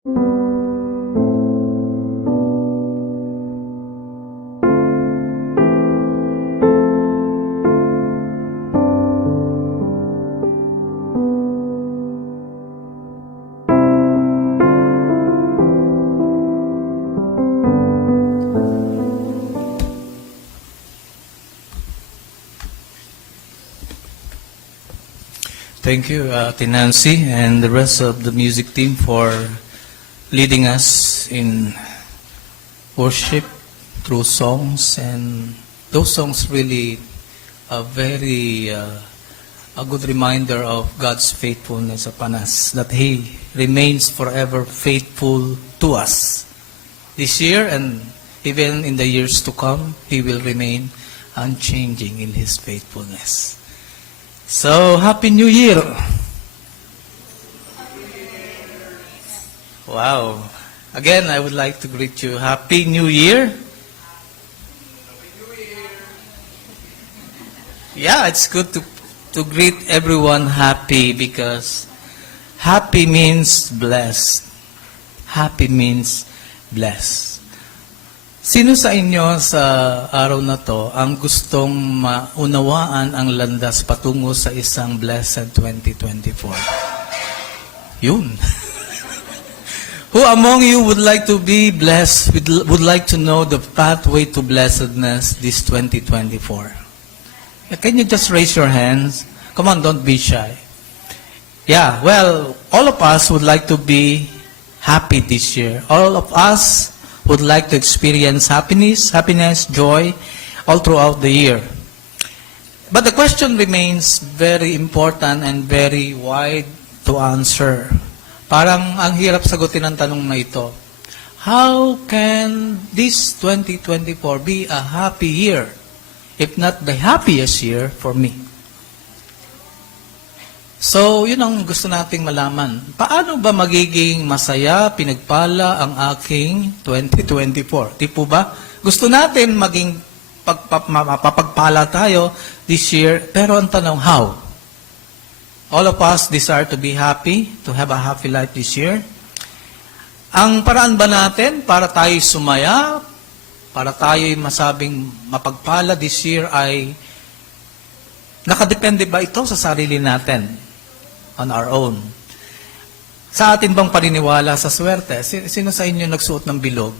Thank you, Nancy, and the rest of the music team for leading us in worship through songs. And those songs really are very a good reminder of God's faithfulness upon us, that He remains forever faithful to us. This year and even in the years to come, He will remain unchanging in His faithfulness. So, Happy New Year! Wow. Again, I would like to greet you. Happy New Year! Yeah, it's good to greet everyone happy, because happy means blessed. Happy means blessed. Sino sa inyo sa araw na to ang gustong maunawaan ang landas patungo sa isang blessed 2024? Yun. Who among you would like to be blessed, would like to know the pathway to blessedness this 2024? Can you just raise your hands? Come on, don't be shy. Yeah, well, all of us would like to be happy this year. All of us would like to experience happiness, joy, all throughout the year. But the question remains very important and very wide to answer. Parang ang hirap sagutin ang tanong na ito. How can this 2024 be a happy year, if not the happiest year for me? So, yun ang gusto nating malaman. Paano ba magiging masaya, pinagpala ang aking 2024? Di po ba? Gusto natin maging mapapagpala tayo this year, pero ang tanong, how? All of us desire to be happy, to have a happy life this year. Ang paraan ba natin para tayo sumaya, para tayo masabing mapagpala this year ay nakadepende ba ito sa sarili natin? On our own. Sa atin bang paniniwala sa swerte? Sino sa inyo nagsuot ng bilog?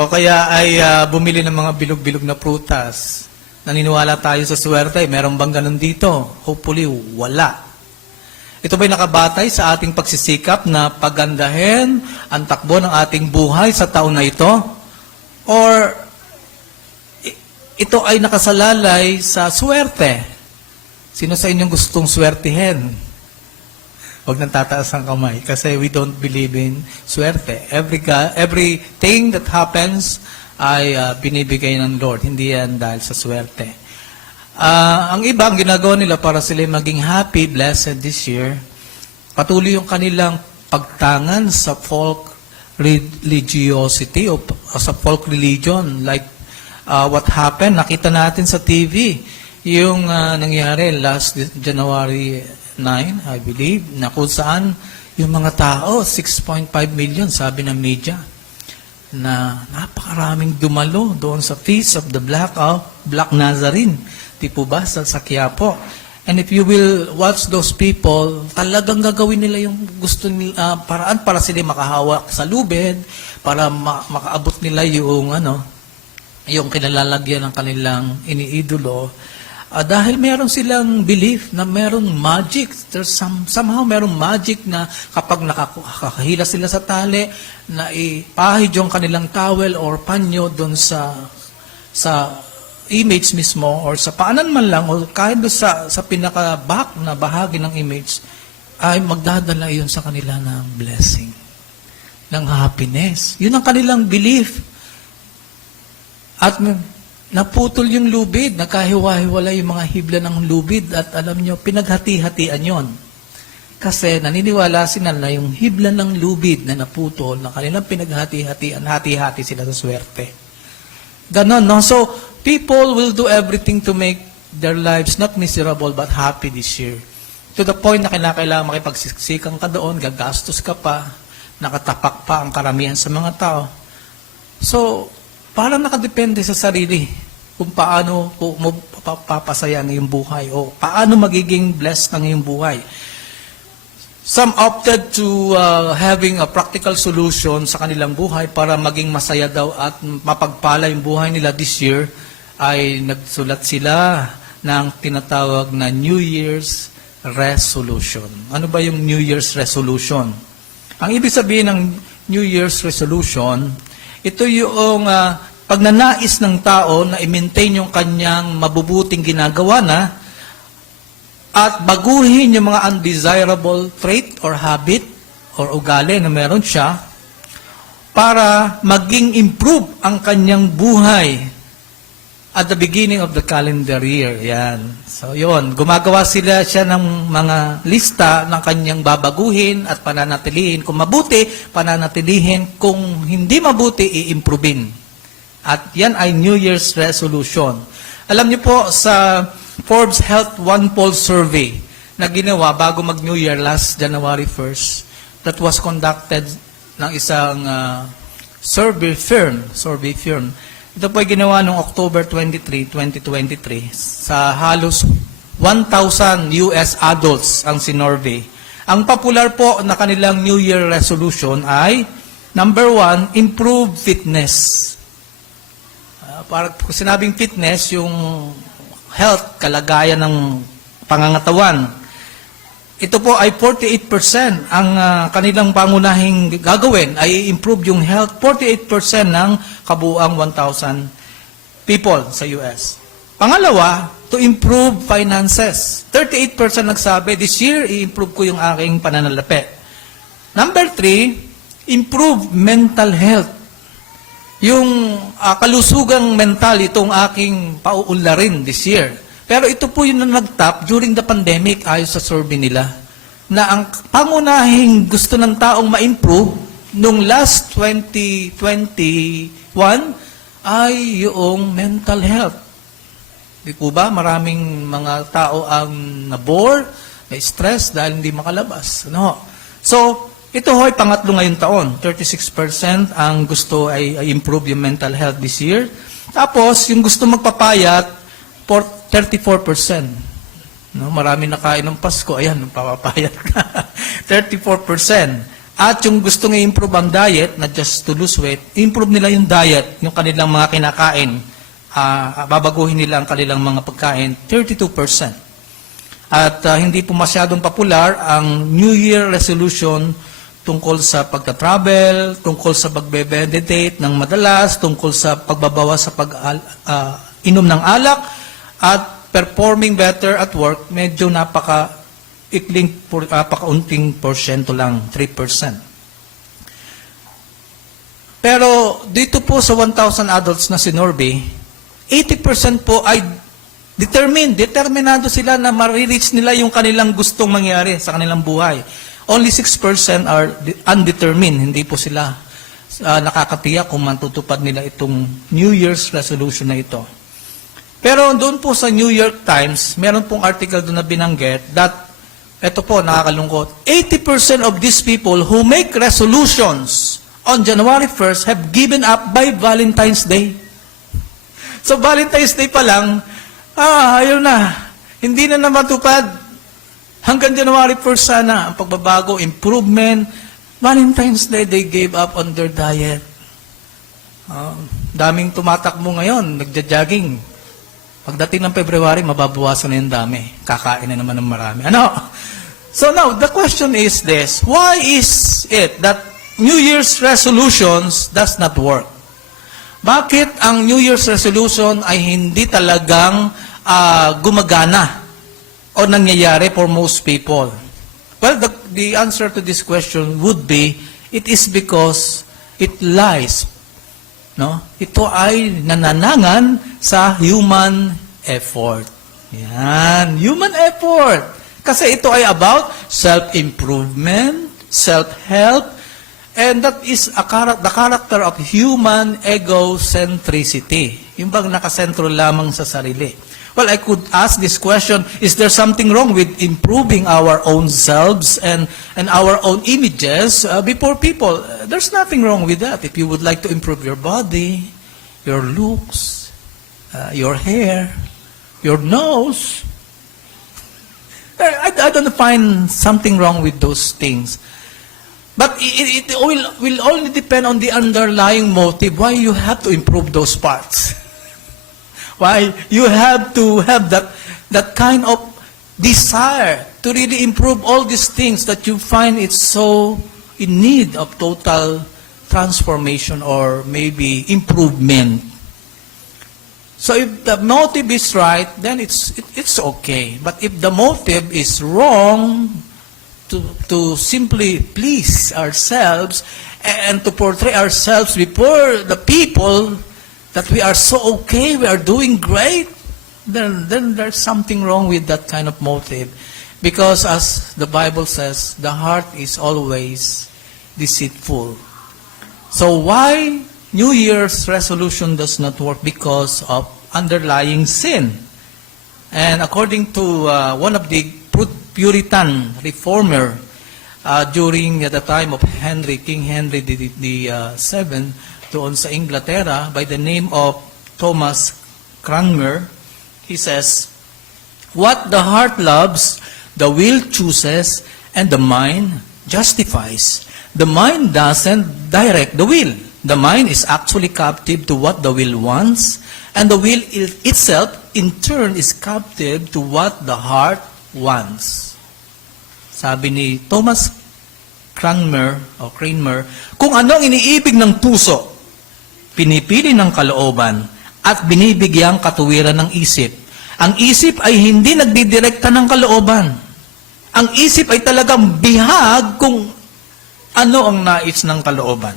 O kaya ay bumili ng mga bilog-bilog na prutas? Naniniwala tayo sa swerte? Meron bang ganun dito? Hopefully, wala. Ito ba'y nakabatay sa ating pagsisikap na pagandahin ang takbo ng ating buhay sa taon na ito? Or ito ay nakasalalay sa swerte? Sino sa inyong gustong swertihin? Huwag nang tataas ang kamay kasi we don't believe in swerte. Everything that happens ay binibigay ng Lord. Hindi yan dahil sa swerte. Ang iba, ang ginagawa nila para sila maging happy, blessed this year, patuloy yung kanilang pagtangan sa folk religiosity o sa folk religion. Like what happened, nakita natin sa TV. Yung nangyari last January 9, I believe, na kung saan yung mga tao, 6.5 million, sabi ng media, na napakaraming dumalo doon sa Feast of the Black Nazarene, di po ba, sa Quiapo. And if you will watch those people, talagang gagawin nila yung gusto nila, paraan para sila makahawak sa lubid, para makaabot nila yung, yung kinalalagyan ng kanilang iniidolo. Dahil meron silang belief na merong magic. Somehow merong magic na kapag nakakahila sila sa tali, na ipahid yung kanilang towel or panyo doon sa image mismo or sa paanan man lang o kahit doon sa pinaka-back na bahagi ng image, ay magdadala yun sa kanila ng blessing, ng happiness. Yun ang kanilang belief. At naputol yung lubid, nakahiwa-hiwala yung mga hibla ng lubid at alam nyo, pinaghati-hatian yon. Kasi naniniwala sila na yung hibla ng lubid na naputol, na kanilang pinaghati-hatian, hati-hati sila sa swerte. Ganon, no? So, people will do everything to make their lives not miserable but happy this year. To the point na kailangan makipagsiksikan ka doon, gagastos ka pa, nakatapak pa ang karamihan sa mga tao. So, parang nakadepende sa sarili kung paano mo papasaya ng iyong buhay o paano magiging blessed ng iyong buhay. Some opted to having a practical solution sa kanilang buhay para maging masaya daw at mapagpala yung buhay nila this year, ay nagsulat sila ng tinatawag na New Year's resolution. Ano ba yung New Year's resolution? Ang ibig sabihin ng New Year's resolution, ito yung pagnanais ng tao na i-maintain yung kanyang mabubuting ginagawa na at baguhin yung mga undesirable trait or habit or ugali na meron siya para maging improve ang kanyang buhay at the beginning of the calendar year. Yan. So, yun. Gumagawa siya ng mga lista ng kanyang babaguhin at pananatilihin. Kung mabuti, pananatilihin. Kung hindi mabuti, i-improvein. At yan ay New Year's resolution. Alam niyo po, sa Forbes Health One Poll Survey na ginawa bago mag-New Year last January 1st, that was conducted ng isang survey firm. Ito po ay ginawa noong October 23, 2023 sa halos 1,000 US adults ang sinorvey. Ang popular po na kanilang New Year resolution ay, number 1, improve fitness. Para sinabing fitness, yung health, kalagayan ng pangangatawan. Ito po ay 48% ang kanilang pangunahing gagawin ay improve yung health. 48% ng kabuuang 1,000 people sa US. Pangalawa, to improve finances. 38% nagsabi, this year, i-improve ko yung aking pananalapi. Number 3, improve mental health. Yung kalusugang mental, itong aking pauunlarin this year. Pero ito po yung nag-top during the pandemic, ayon sa survey nila, na ang pangunahing gusto ng taong ma-improve nung last 2021 ay yung mental health. Di po ba? Maraming mga tao ang na-bore, na-stress dahil hindi makalabas. No? So, ito ho'y pangatlo ngayong taon. 36% ang gusto ay improve yung mental health this year. Tapos, yung gusto magpapayat, 34%. No, marami nakain ng Pasko, ayan, papapayat ka. 34%. At yung gusto ng improve ang diet, not just to lose weight, improve nila yung diet, yung kanilang mga kinakain. Babaguhin nila ang kanilang mga pagkain, 32%. At hindi po masyadong popular ang New Year resolution tungkol sa pagka-travel, tungkol sa pagbe-meditate ng madalas, tungkol sa pagbabawas sa pag-inom ng alak, at performing better at work, medyo napakaunting porsyento lang, 3%. Pero dito po sa 1,000 adults na sinorvey, 80% po ay determinado sila na ma-reach nila yung kanilang gustong mangyari sa kanilang buhay. Only 6% are undetermined, hindi po sila nakakatiyak kung matutupad nila itong New Year's resolution na ito. Pero doon po sa New York Times, meron pong article doon na binanggit that, ito po, nakakalungkot, 80% of these people who make resolutions on January 1st have given up by Valentine's Day. So Valentine's Day pa lang, ayun na, hindi na matupad. Hanggang January 1st sana, ang pagbabago, improvement. Valentine's Day, they gave up on their diet. Daming tumatakbo ngayon, nagja-jogging. Pagdating ng February, mababawasan na yung dami. Kakain na naman ng marami. Ano? So now, the question is this. Why is it that New Year's resolutions does not work? Bakit ang New Year's resolution ay hindi talagang gumagana o nangyayari for most people? Well, the answer to this question would be, it is because it lies. No? Ito ay nananangan sa human effort. Yan, human effort. Kasi ito ay about self-improvement, self-help, and that is the character of human egocentricity. Yung bang nakasentro lamang sa sarili. Well, I could ask this question, is there something wrong with improving our own selves and our own images before people? There's nothing wrong with that. If you would like to improve your body, your looks, your hair, your nose, I don't find something wrong with those things. But it will only depend on the underlying motive why you have to improve those parts. Why you have to have that kind of desire to really improve all these things that you find it's so in need of total transformation or maybe improvement. So if the motive is right, then it's okay. But if the motive is wrong, to simply please ourselves and to portray ourselves before the people that we are so okay, we are doing great, then there's something wrong with that kind of motive. Because as the Bible says, the heart is always deceitful. So why New Year's resolution does not work? Because of underlying sin. And according to one of the Puritan reformer during the time of King Henry the Seventh, doon sa Inglaterra, by the name of Thomas Cranmer, he says, "What the heart loves, the will chooses, and the mind justifies. The mind doesn't direct the will. The mind is actually captive to what the will wants, and the will itself, in turn, is captive to what the heart wants." Sabi ni Thomas Cranmer, kung ano ang iniibig ng puso, pinipili ng kalooban, at binibigyang katuwiran ng isip. Ang isip ay hindi nagdidirekta ng kalooban. Ang isip ay talagang bihag kung ano ang nais ng kalooban.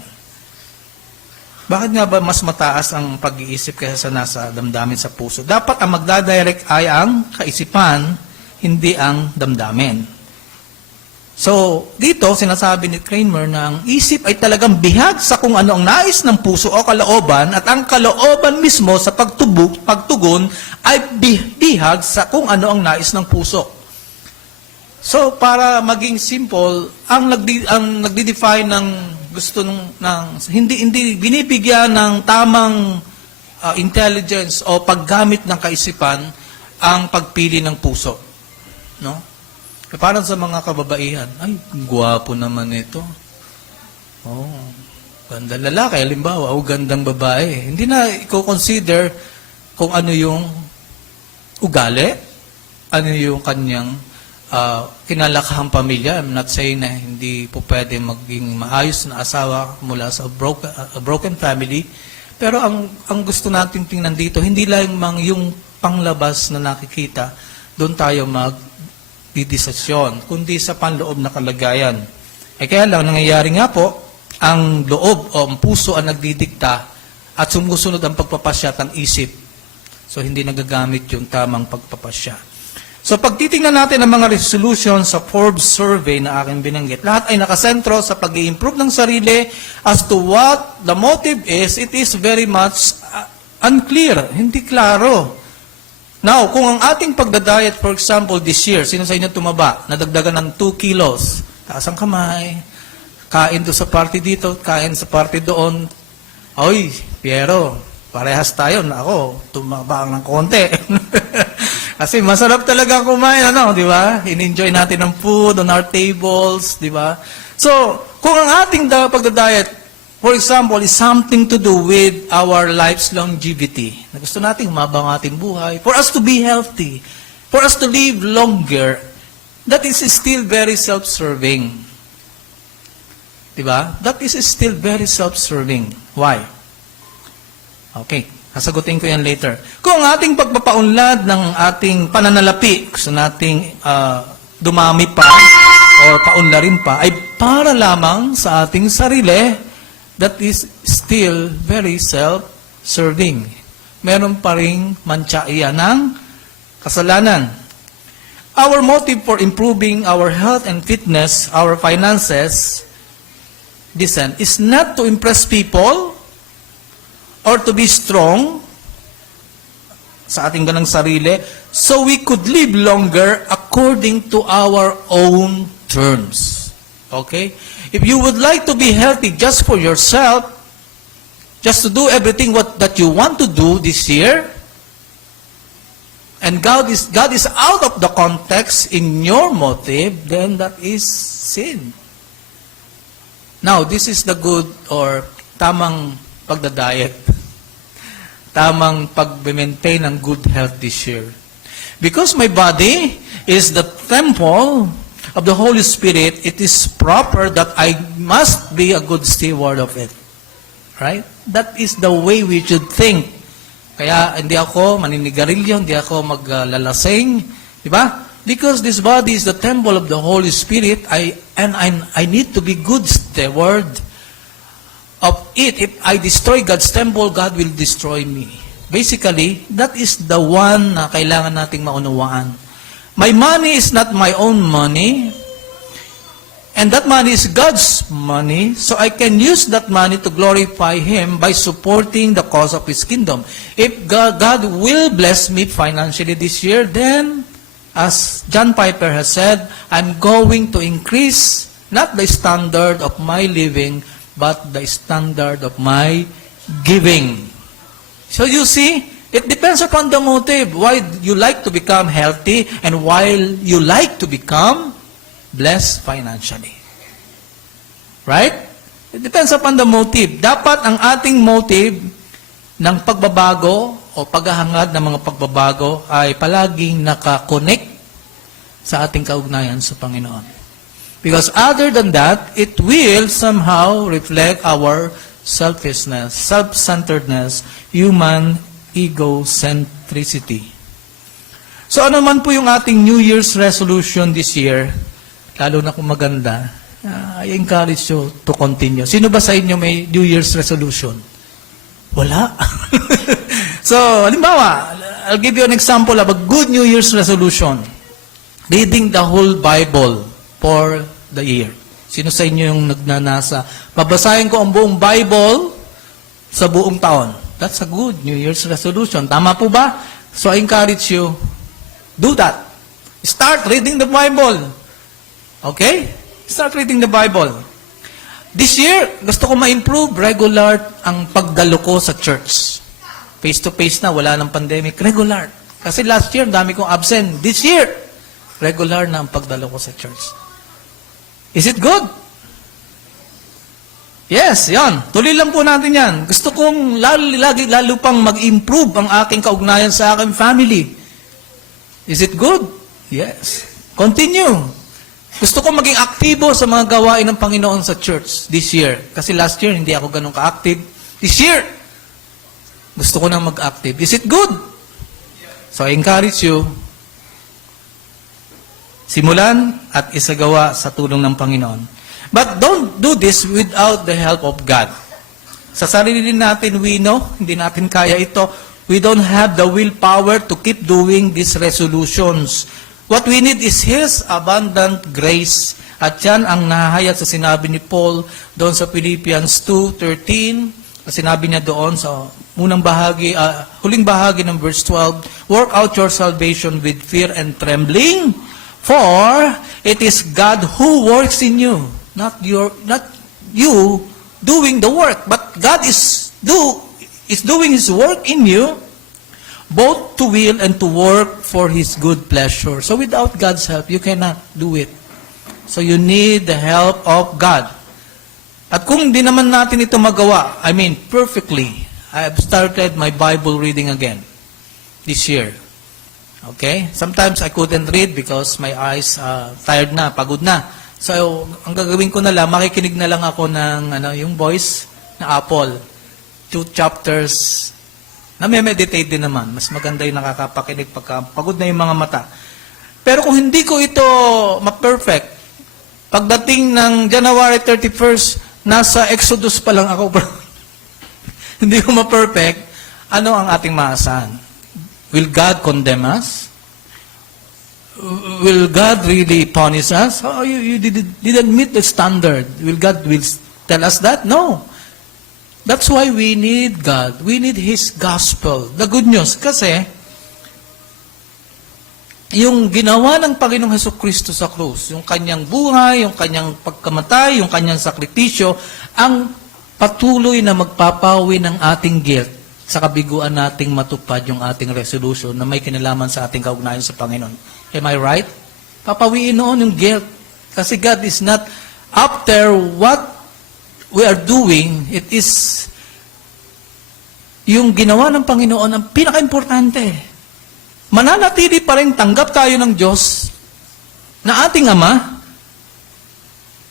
Bakit nga ba mas mataas ang pag-iisip kaysa sa nasa damdamin sa puso? Dapat ang magdadirect ay ang kaisipan, hindi ang damdamin. So, dito, sinasabi ni Cranmer na ang isip ay talagang bihag sa kung ano ang nais ng puso o kalooban, at ang kalooban mismo sa pagtugon ay bihag sa kung ano ang nais ng puso. So, para maging simple, ang nagdi-define ng gusto hindi binibigyan ng tamang intelligence o paggamit ng kaisipan ang pagpili ng puso. No? Parang sa mga kababaihan, ay, gwapo naman ito. Oh, ganda lalaki, halimbawa, o gandang babae. Hindi na i-consider kung ano yung ugali, ano yung kanyang kinalakahang pamilya. I'm not saying na hindi po pwede maging maayos na asawa mula sa broken family. Pero ang gusto natin tingnan dito, hindi lang yung panglabas na nakikita, doon tayo didesisyon, kundi sa panloob na kalagayan. Kaya lang, nangyayari nga po, ang loob o ang puso ang nagdidikta at sumusunod ang pagpapasya ng isip. So, hindi nagagamit yung tamang pagpapasya. So, pag titingnan natin ang mga resolutions sa Forbes survey na aking binanggit, lahat ay nakasentro sa pag-i-improve ng sarili. As to what the motive is, it is very much unclear, hindi klaro. Now, kung ang ating pagdadiet, for example, this year, sino sa inyo tumaba, nadagdagan ng 2 kilos, taas ang kamay, kain doon sa party dito, kain sa party doon, oy, Piero, parehas tayo, ako, tumaba ng konti. Kasi masarap talaga kumain, di ba? In-enjoy natin ang food on our tables, di ba? So, kung ang ating pagdadiet, for example, is something to do with our life's longevity. Na gusto nating mabang ating buhay, for us to be healthy, for us to live longer, that is still very self-serving. Diba? That is still very self-serving. Why? Okay, sasagutin ko yan later. Kung ang ating pagpapaunlad ng ating pananalapi, gusto nating dumami pa, or paunlarin pa, ay para lamang sa ating sarili, that is still very self-serving. Meron pa ring mantsa iyan ng kasalanan. Our motive for improving our health and fitness, our finances, is not to impress people or to be strong sa ating ganang sarili so we could live longer according to our own terms. Okay? If you would like to be healthy just for yourself, just to do everything that you want to do this year, and God is out of the context in your motive, then that is sin. Now, this is the good or tamang pagda-diet. Tamang pag-maintain ng good health this year. Because my body is the temple of the Holy Spirit, it is proper that I must be a good steward of it. Right? That is the way we should think. Kaya hindi ako maninigarilyo, hindi ako maglalasing, di ba? Because this body is the temple of the Holy Spirit, I need to be good steward of it. If I destroy God's temple, God will destroy me. Basically, that is the one na kailangan nating maunawaan. My money is not my own money, and that money is God's money, so I can use that money to glorify Him by supporting the cause of His kingdom. If God will bless me financially this year, then, as John Piper has said, I'm going to increase not the standard of my living, but the standard of my giving. So you see, it depends upon the motive. Why you like to become healthy and why you like to become blessed financially. Right? It depends upon the motive. Dapat ang ating motive ng pagbabago o paghahangad ng mga pagbabago ay palaging nakakonect sa ating kaugnayan sa Panginoon. Because other than that, it will somehow reflect our selfishness, self-centeredness, human egocentricity. So ano man po yung ating New Year's resolution this year, lalo na kung maganda, I encourage you to continue. Sino ba sa inyo may New Year's resolution? Wala. So, halimbawa, I'll give you an example of a good New Year's resolution. Reading the whole Bible for the year. Sino sa inyo yung nagnanasa? Babasahin ko ang buong Bible sa buong taon. That's a good New Year's resolution. Tama po ba? So I encourage you, do that. Start reading the Bible. Okay? Start reading the Bible. This year, gusto ko ma-improve regular ang pagdalo ko sa church. Face-to-face na, wala ng pandemic. Regular. Kasi last year, dami kong absent. This year, regular na ang pagdalo ko sa church. Is it good? Yes, yan. Tuloy lang po natin yan. Gusto kong lalo pang mag-improve ang aking kaugnayan sa aking family. Is it good? Yes. Continue. Gusto ko maging aktibo sa mga gawain ng Panginoon sa church this year. Kasi last year, hindi ako ganun ka-active. This year, gusto ko nang mag-active. Is it good? So I encourage you, simulan at isagawa sa tulong ng Panginoon. But don't do this without the help of God. Sa sarili natin, we know, hindi natin kaya ito. We don't have the willpower to keep doing these resolutions. What we need is His abundant grace. At yan ang nahahayag sa sinabi ni Paul doon sa Philippians 2:13. Sinabi niya doon sa unang bahagi, huling bahagi ng verse 12, work out your salvation with fear and trembling, for it is God who works in you, not you doing the work, but God is doing His work in you, both to will and to work for His good pleasure. So without God's help, you cannot do it. So you need the help of God. At kung hindi naman natin ito magawa, perfectly, I have started my Bible reading again this year. Okay? Sometimes I couldn't read because my eyes tired na, pagod na. So, ang gagawin ko na lang, makikinig na lang ako ng yung voice na Apple. 2 chapters. Name-meditate din naman. Mas maganda yung nakakapakinig pagka pagod na yung mga mata. Pero kung hindi ko ito ma-perfect, pagdating ng January 31st, nasa Exodus pa lang ako. Hindi ko ma-perfect, ano ang ating maasahan? Will God condemn us? Will God really punish us? Oh, you didn't meet the standard. Will God tell us that? No. That's why we need God. We need His gospel. The good news, kasi yung ginawa ng Panginoong Hesukristo sa krus, yung kanyang buhay, yung kanyang pagkamatay, yung kanyang sakripisyo, ang patuloy na magpapawi ng ating guilt sa kabiguan nating matupad yung ating resolution na may kinalaman sa ating kaugnayan sa Panginoon. Am I right? Papawiin noon yung guilt. Kasi God is not after what we are doing, it is yung ginawa ng Panginoon ang pinaka-importante. Mananatili pa rin tanggap tayo ng Diyos na ating Ama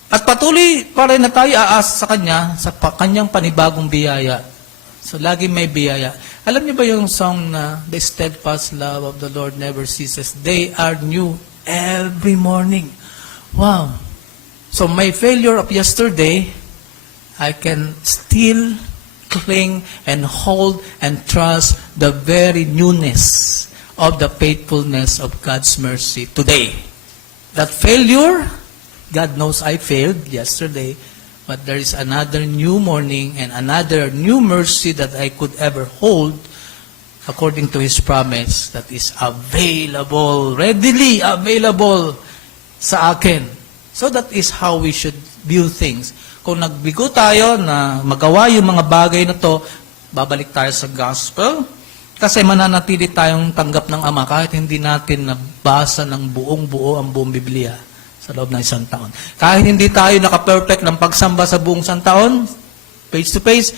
at patuloy pa rin na tayo aasa sa Kanya sa Kanyang panibagong biyaya. So, lagi may biyaya. Alam niyo ba yung song na The steadfast love of the Lord never ceases? They are new every morning. Wow! So, my failure of yesterday, I can still cling and hold and trust the very newness of the faithfulness of God's mercy today. That failure, God knows I failed yesterday, but there is another new morning and another new mercy that I could ever hold according to His promise that is available, readily available sa akin. So that is how we should view things. Kung nagbigo tayo na magawa yung mga bagay na to, babalik tayo sa gospel, kasi mananatili tayong tanggap ng Ama kahit hindi natin nabasa ng buong-buo ang buong Biblia sa loob ng isang taon. Kahit hindi tayo naka-perfect ng pagsamba sa buong isang taon, face to face,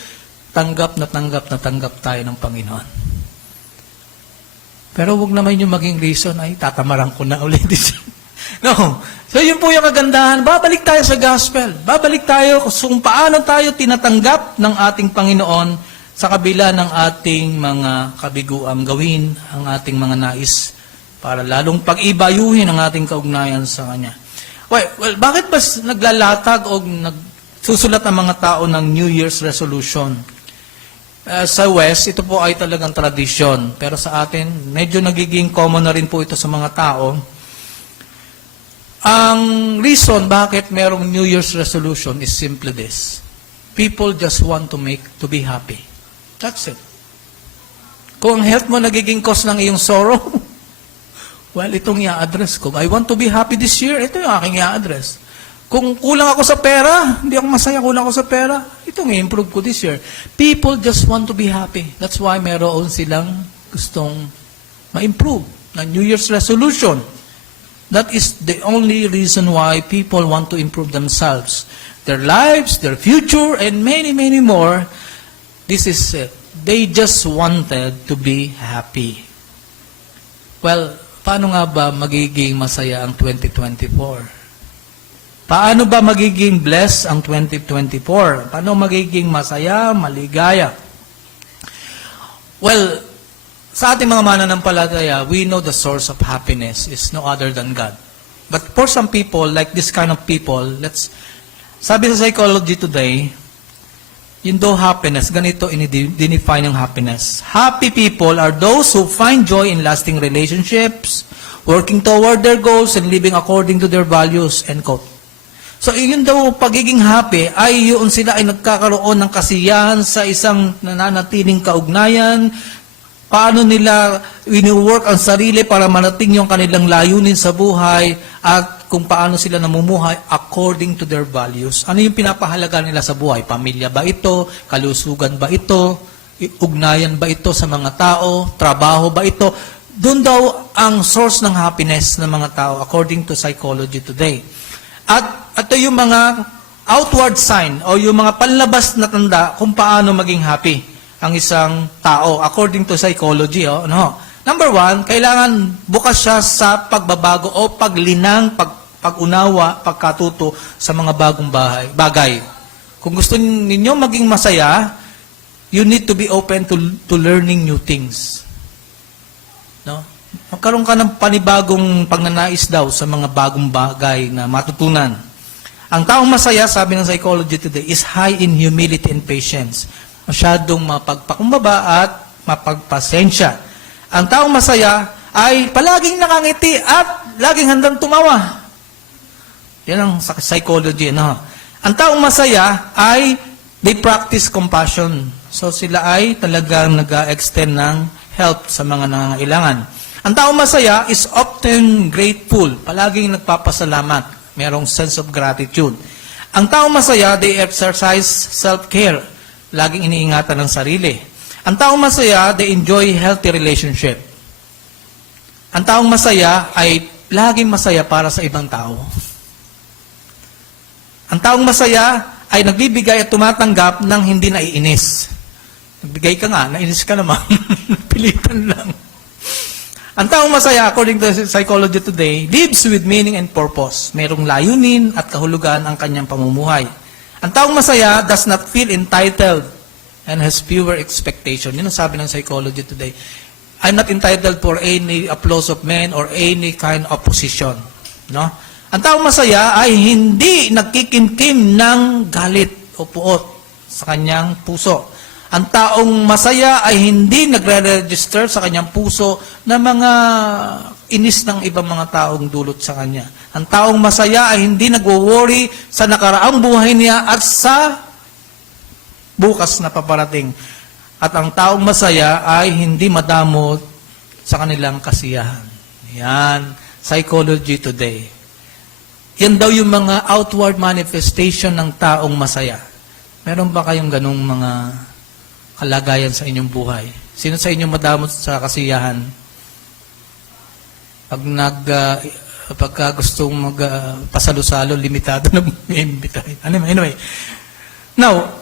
tanggap na tanggap tayo ng Panginoon. Pero wag naman yung maging reason, ay tatamaran ko na ulit. No. So yun po yung kagandahan. Babalik tayo sa gospel. Babalik tayo kung paano tayo tinatanggap ng ating Panginoon sa kabila ng ating mga kabiguang gawin, ang ating mga nais, para lalong pag-ibayuhin ang ating kaugnayan sa Kanya. Well, bakit ba naglalatag o nagsusulat ang mga tao ng New Year's resolution? Sa West, ito po ay talagang tradisyon. Pero sa atin, medyo nagiging common na rin po ito sa mga tao. Ang reason bakit merong New Year's resolution is simply this. People just want to be happy. That's it. Kung ang health mo nagiging cause ng iyong sorrow, well, itong i-address ko. I want to be happy this year, ito yung aking i-address. Kung kulang ako sa pera, hindi ako masaya, kulang ako sa pera, itong i-improve ko this year. People just want to be happy. That's why meron silang gustong ma-improve na New Year's resolution. That is the only reason why people want to improve themselves. Their lives, their future, and many, many more. This is it. They just wanted to be happy. Well, paano nga ba magiging masaya ang 2024? Paano ba magiging blessed ang 2024? Paano magiging masaya, maligaya? Well, sa ating mga mananampalataya, we know the source of happiness is no other than God. But for some people, like this kind of people, sabi sa psychology today, yung daw happiness, ganito in-define yung happiness. Happy people are those who find joy in lasting relationships, working toward their goals, and living according to their values, end quote. So, yun daw, pagiging happy, ay yun sila ay nagkakaroon ng kasiyahan sa isang nananatiling kaugnayan, paano nila wini-work ang sarili para manating yung kanilang layunin sa buhay, at kung paano sila namumuhay according to their values. Ano yung pinapahalaga nila sa buhay? Pamilya ba ito? Kalusugan ba ito? Ugnayan ba ito sa mga tao? Trabaho ba ito? Doon daw ang source ng happiness ng mga tao according to psychology today. At ito yung mga outward sign o yung mga panlabas na tanda kung paano maging happy ang isang tao according to psychology. Number one, kailangan bukas siya sa pagbabago o paglinang, pag-unawa, pagkatuto sa mga bagong bagay. Kung gusto ninyo maging masaya, you need to be open to learning new things. No? Magkaroon ka ng panibagong pagnanais daw sa mga bagong bagay na matutunan. Ang taong masaya, sabi ng psychology today, is high in humility and patience. Masyadong mapagpakumbaba at mapagpasensya. Ang taong masaya ay palaging nakangiti at laging handang tumawa. Yan ang psychology. No? Ang taong masaya ay they practice compassion. So sila ay talagang nag-extend ng help sa mga nangangailangan. Ang taong masaya is often grateful. Palaging nagpapasalamat. Merong sense of gratitude. Ang taong masaya, they exercise self-care. Laging iniingatan ng sarili. Ang taong masaya, they enjoy healthy relationship. Ang taong masaya ay laging masaya para sa ibang tao. Ang taong masaya ay nagbibigay at tumatanggap ng hindi naiinis. Nagbigay ka nga, nainis ka naman. Pilitan lang. Ang taong masaya, according to Psychology Today, lives with meaning and purpose. Merong layunin at kahulugan ang kanyang pamumuhay. Ang taong masaya does not feel entitled and has fewer expectation. Yun ang sabi ng Psychology Today. I'm not entitled for any applause of men or any kind of position. No? Ang taong masaya ay hindi nagkikimkim ng galit o puot sa kanyang puso. Ang taong masaya ay hindi nagre-register sa kanyang puso na mga inis ng ibang mga taong dulot sa kanya. Ang taong masaya ay hindi nagwo-worry sa nakaraang buhay niya at sa bukas na paparating. At ang taong masaya ay hindi madamot sa kanilang kasiyahan. Yan, Psychology Today. Yan daw yung mga outward manifestation ng taong masaya. Meron ba kayong ganung mga kalagayan sa inyong buhay? Sino sa inyo madamot sa kasiyahan? Pagka gustong magpasalo-salo, limitado na imbitahin. Anyway. Now,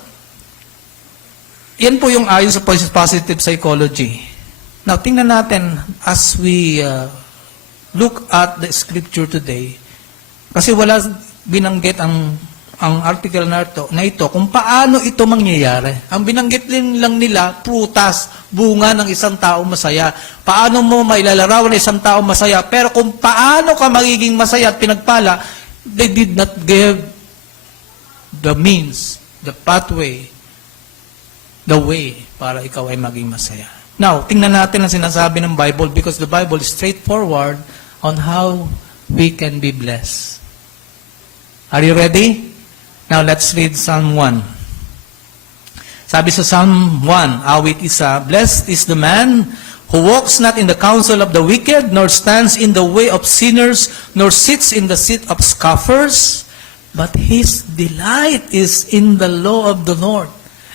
yan po yung ayon sa positive psychology. Now, tingnan natin as we look at the scripture today. Kasi wala binanggit ang article na ito kung paano ito mangyayari. Ang binanggit lang nila, prutas, bunga ng isang tao masaya. Paano mo mailalarawan ng isang tao masaya? Pero kung paano ka magiging masaya at pinagpala, they did not give the means, the pathway, the way para ikaw ay maging masaya. Now, tingnan natin ang sinasabi ng Bible because the Bible is straightforward on how we can be blessed. Are you ready? Now, let's read Psalm 1. Sabi sa Psalm 1, awit isa, blessed is the man who walks not in the counsel of the wicked, nor stands in the way of sinners, nor sits in the seat of scoffers, but his delight is in the law of the Lord.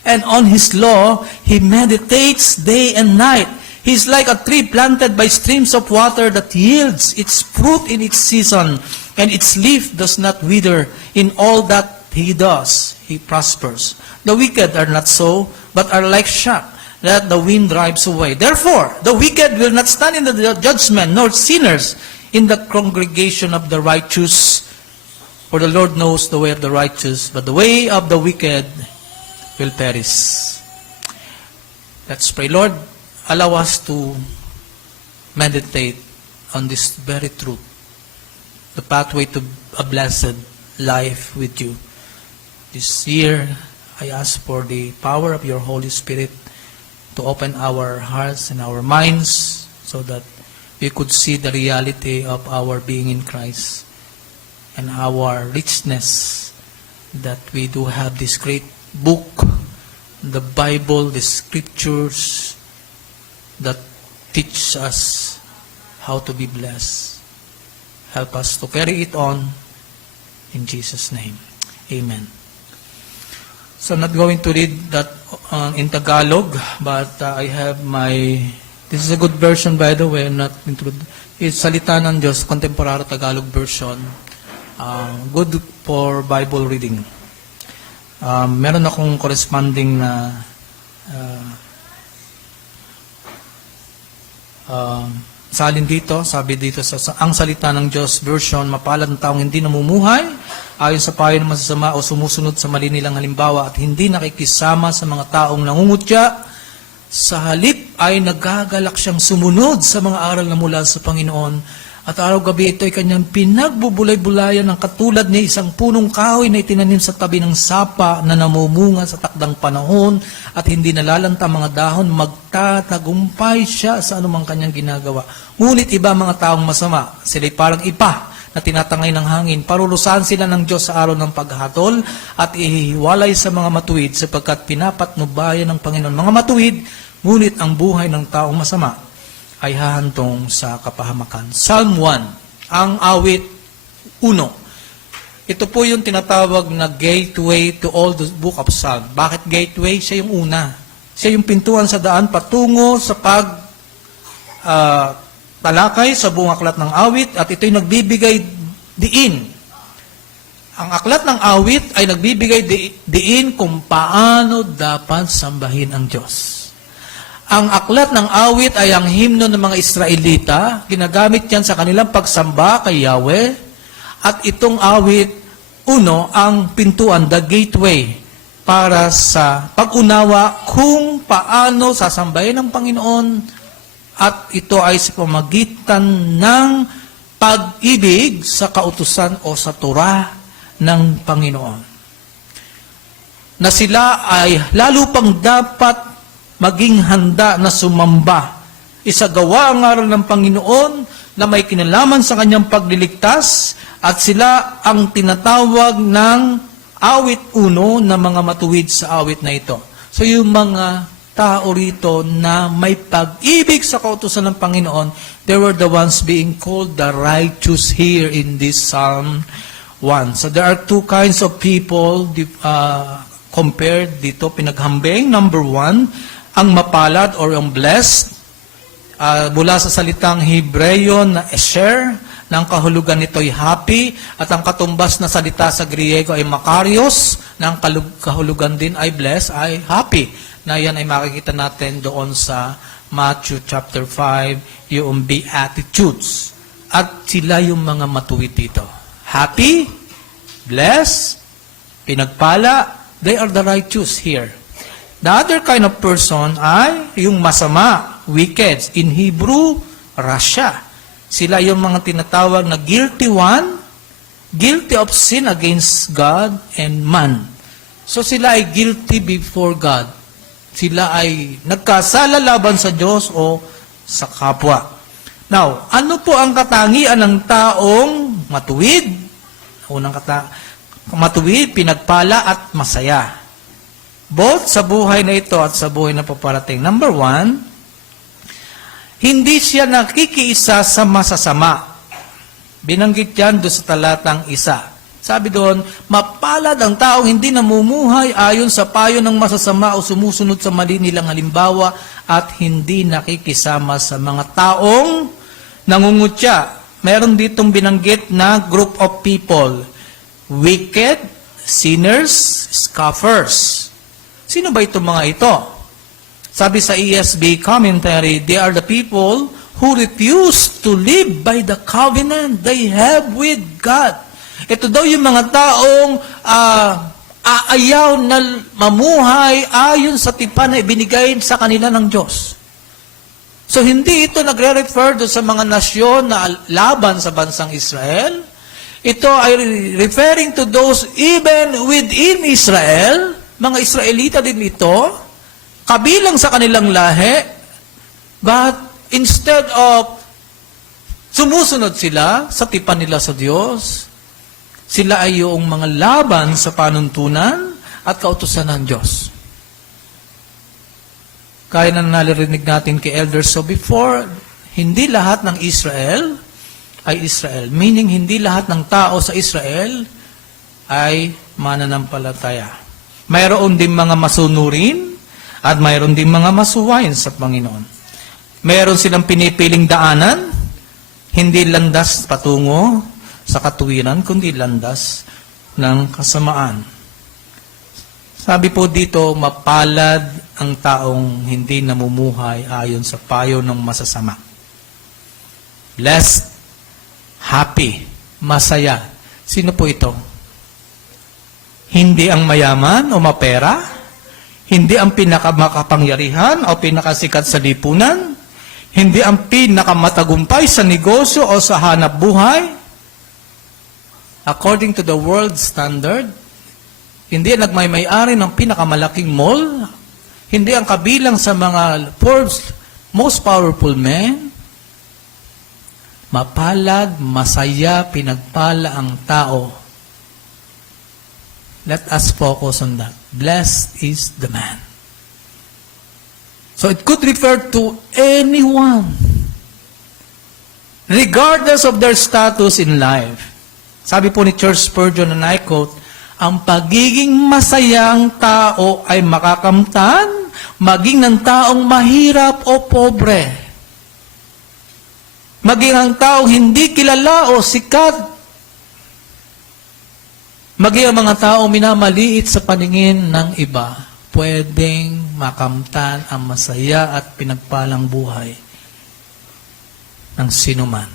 And on his law, he meditates day and night. He is like a tree planted by streams of water that yields its fruit in its season, and its leaf does not wither. In all that he does, he prospers. The wicked are not so, but are like chaff that the wind drives away. Therefore, the wicked will not stand in the judgment, nor sinners in the congregation of the righteous. For the Lord knows the way of the righteous, but the way of the wicked will perish. Let's pray. Lord, allow us to meditate on this very truth, the pathway to a blessed life with you. This year, I ask for the power of your Holy Spirit to open our hearts and our minds so that we could see the reality of our being in Christ and our richness, that we do have this great book, the Bible, the scriptures that teach us how to be blessed. Help us to carry it on in Jesus' name. Amen. So I'm not going to read that in Tagalog, but I have this is a good version, by the way. I'm not it's Salita ng Diyos, Contemporary Tagalog version. Good for Bible reading. Meron akong corresponding na salin dito, sabi dito sa ang salita ng Diyos version, mapalad ang taong hindi namumuhay ayon sa payo ng masasama o sumusunod sa mali nilang halimbawa at hindi nakikisama sa mga taong nangungutya. Sa halip ay nagagalak siyang sumunod sa mga aral na mula sa Panginoon. At araw-gabi ito ay kanyang pinagbubulay-bulayan ng katulad ni isang punong kahoy na itinanim sa tabi ng sapa na namumunga sa takdang panahon at hindi nalalanta mga dahon, magtatagumpay siya sa anumang kanyang ginagawa. Ngunit iba mga taong masama, sila'y parang ipa na tinatangay ng hangin. Parulusahan sila ng Diyos sa araw ng paghatol at ihiwalay sa mga matuwid sapagkat pinapatnubayan ng Panginoon mga matuwid, ngunit ang buhay ng taong masama ay hahantong sa kapahamakan. Psalm 1, ang awit 1. Ito po yung tinatawag na gateway to all the book of Psalm. Bakit gateway? Siya yung una. Siya yung pintuan sa daan patungo sa talakay sa buong aklat ng awit, at ito'y nagbibigay diin. Ang aklat ng awit ay nagbibigay diin kung paano dapat sambahin ang Diyos. Ang aklat ng awit ay ang himno ng mga Israelita. Ginagamit yan sa kanilang pagsamba kay Yahweh. At itong awit, ang pintuan, the gateway, para sa pag-unawa kung paano sasambahin ng Panginoon. At ito ay sa pamagitan ng pag-ibig sa kautusan o sa Torah ng Panginoon. Na sila ay lalo pang dapat maging handa na sumamba. Isagawa ang aral ng Panginoon na may kinalaman sa kanyang pagliligtas, at sila ang tinatawag ng awit 1 na mga matuwid sa awit na ito. So yung mga tao rito na may pag-ibig sa kautusan ng Panginoon, they were the ones being called the righteous here in this Psalm 1. So there are two kinds of people compared dito, pinaghambing. Number 1, ang mapalad or ang blessed, mula sa salitang Hebreyo na esher, na ang kahulugan nito ay happy, at ang katumbas na salita sa Griego ay makarios, na ang kahulugan din ay blessed, ay happy. Na yan ay makikita natin doon sa Matthew chapter 5, yung Beatitudes. At sila yung mga matuwid dito. Happy, blessed, pinagpala, they are the righteous here. The other kind of person ay yung masama, wicked. In Hebrew, rasya. Sila yung mga tinatawag na guilty one, guilty of sin against God and man. So sila ay guilty before God. Sila ay nagkasala laban sa Diyos o sa kapwa. Now, ano po ang katangian ng taong matuwid? Unang matuwid, pinagpala at masaya. Both sa buhay na ito at sa buhay na paparating. Number 1, hindi siya nakikiisa sa masasama. Binanggit yan doon sa talatang 1. Sabi doon, mapalad ang taong hindi namumuhay ayon sa payo ng masasama o sumusunod sa mali nilang halimbawa at hindi nakikisama sa mga taong nangungutya. Meron ditong binanggit na group of people. Wicked, sinners, scoffers. Sino ba itong mga ito? Sabi sa ESV commentary, they are the people who refuse to live by the covenant they have with God. Ito daw yung mga taong aayaw na mamuhay ayon sa tipan na ibinigay sa kanila ng Diyos. So hindi ito nagre-refer do sa mga nasyon na laban sa bansang Israel. Ito ay referring to those even within Israel. Mga Israelita din ito, kabilang sa kanilang lahi, but instead of sumusunod sila sa tipan nila sa Diyos, sila ay yung mga laban sa panuntunan at kautusan ng Diyos. Kaya na nalirinig natin kay elders, so before, hindi lahat ng Israel ay Israel. Meaning, hindi lahat ng tao sa Israel ay mananampalataya. Mayroon din mga masunurin at mayroon din mga masuwayin sa Panginoon. Mayroon silang pinipiling daanan, hindi landas patungo sa katuwiran, kundi landas ng kasamaan. Sabi po dito, mapalad ang taong hindi namumuhay ayon sa payo ng masasama. Blessed, happy, masaya. Sino po ito? Hindi ang mayaman o mapera, hindi ang pinakamakapangyarihan o pinakasikat sa lipunan, hindi ang pinakamatagumpay sa negosyo o sa hanap buhay. According to the world standard, hindi ang nagmay-ari ng pinakamalaking mall, hindi ang kabilang sa mga Forbes most powerful men. Mapalad, masaya, pinagpala ang tao. Let us focus on that. Blessed is the man. So it could refer to anyone regardless of their status in life. Sabi po ni Charles Spurgeon, and I quote, ang pagiging masayang tao ay makakamtan, maging ng taong mahirap o pobre. Maging ang taong hindi kilala o sikat. Maging ang mga taong minamaliit sa paningin ng iba. Pwedeng makamtan ang masaya at pinagpalang buhay ng sinuman.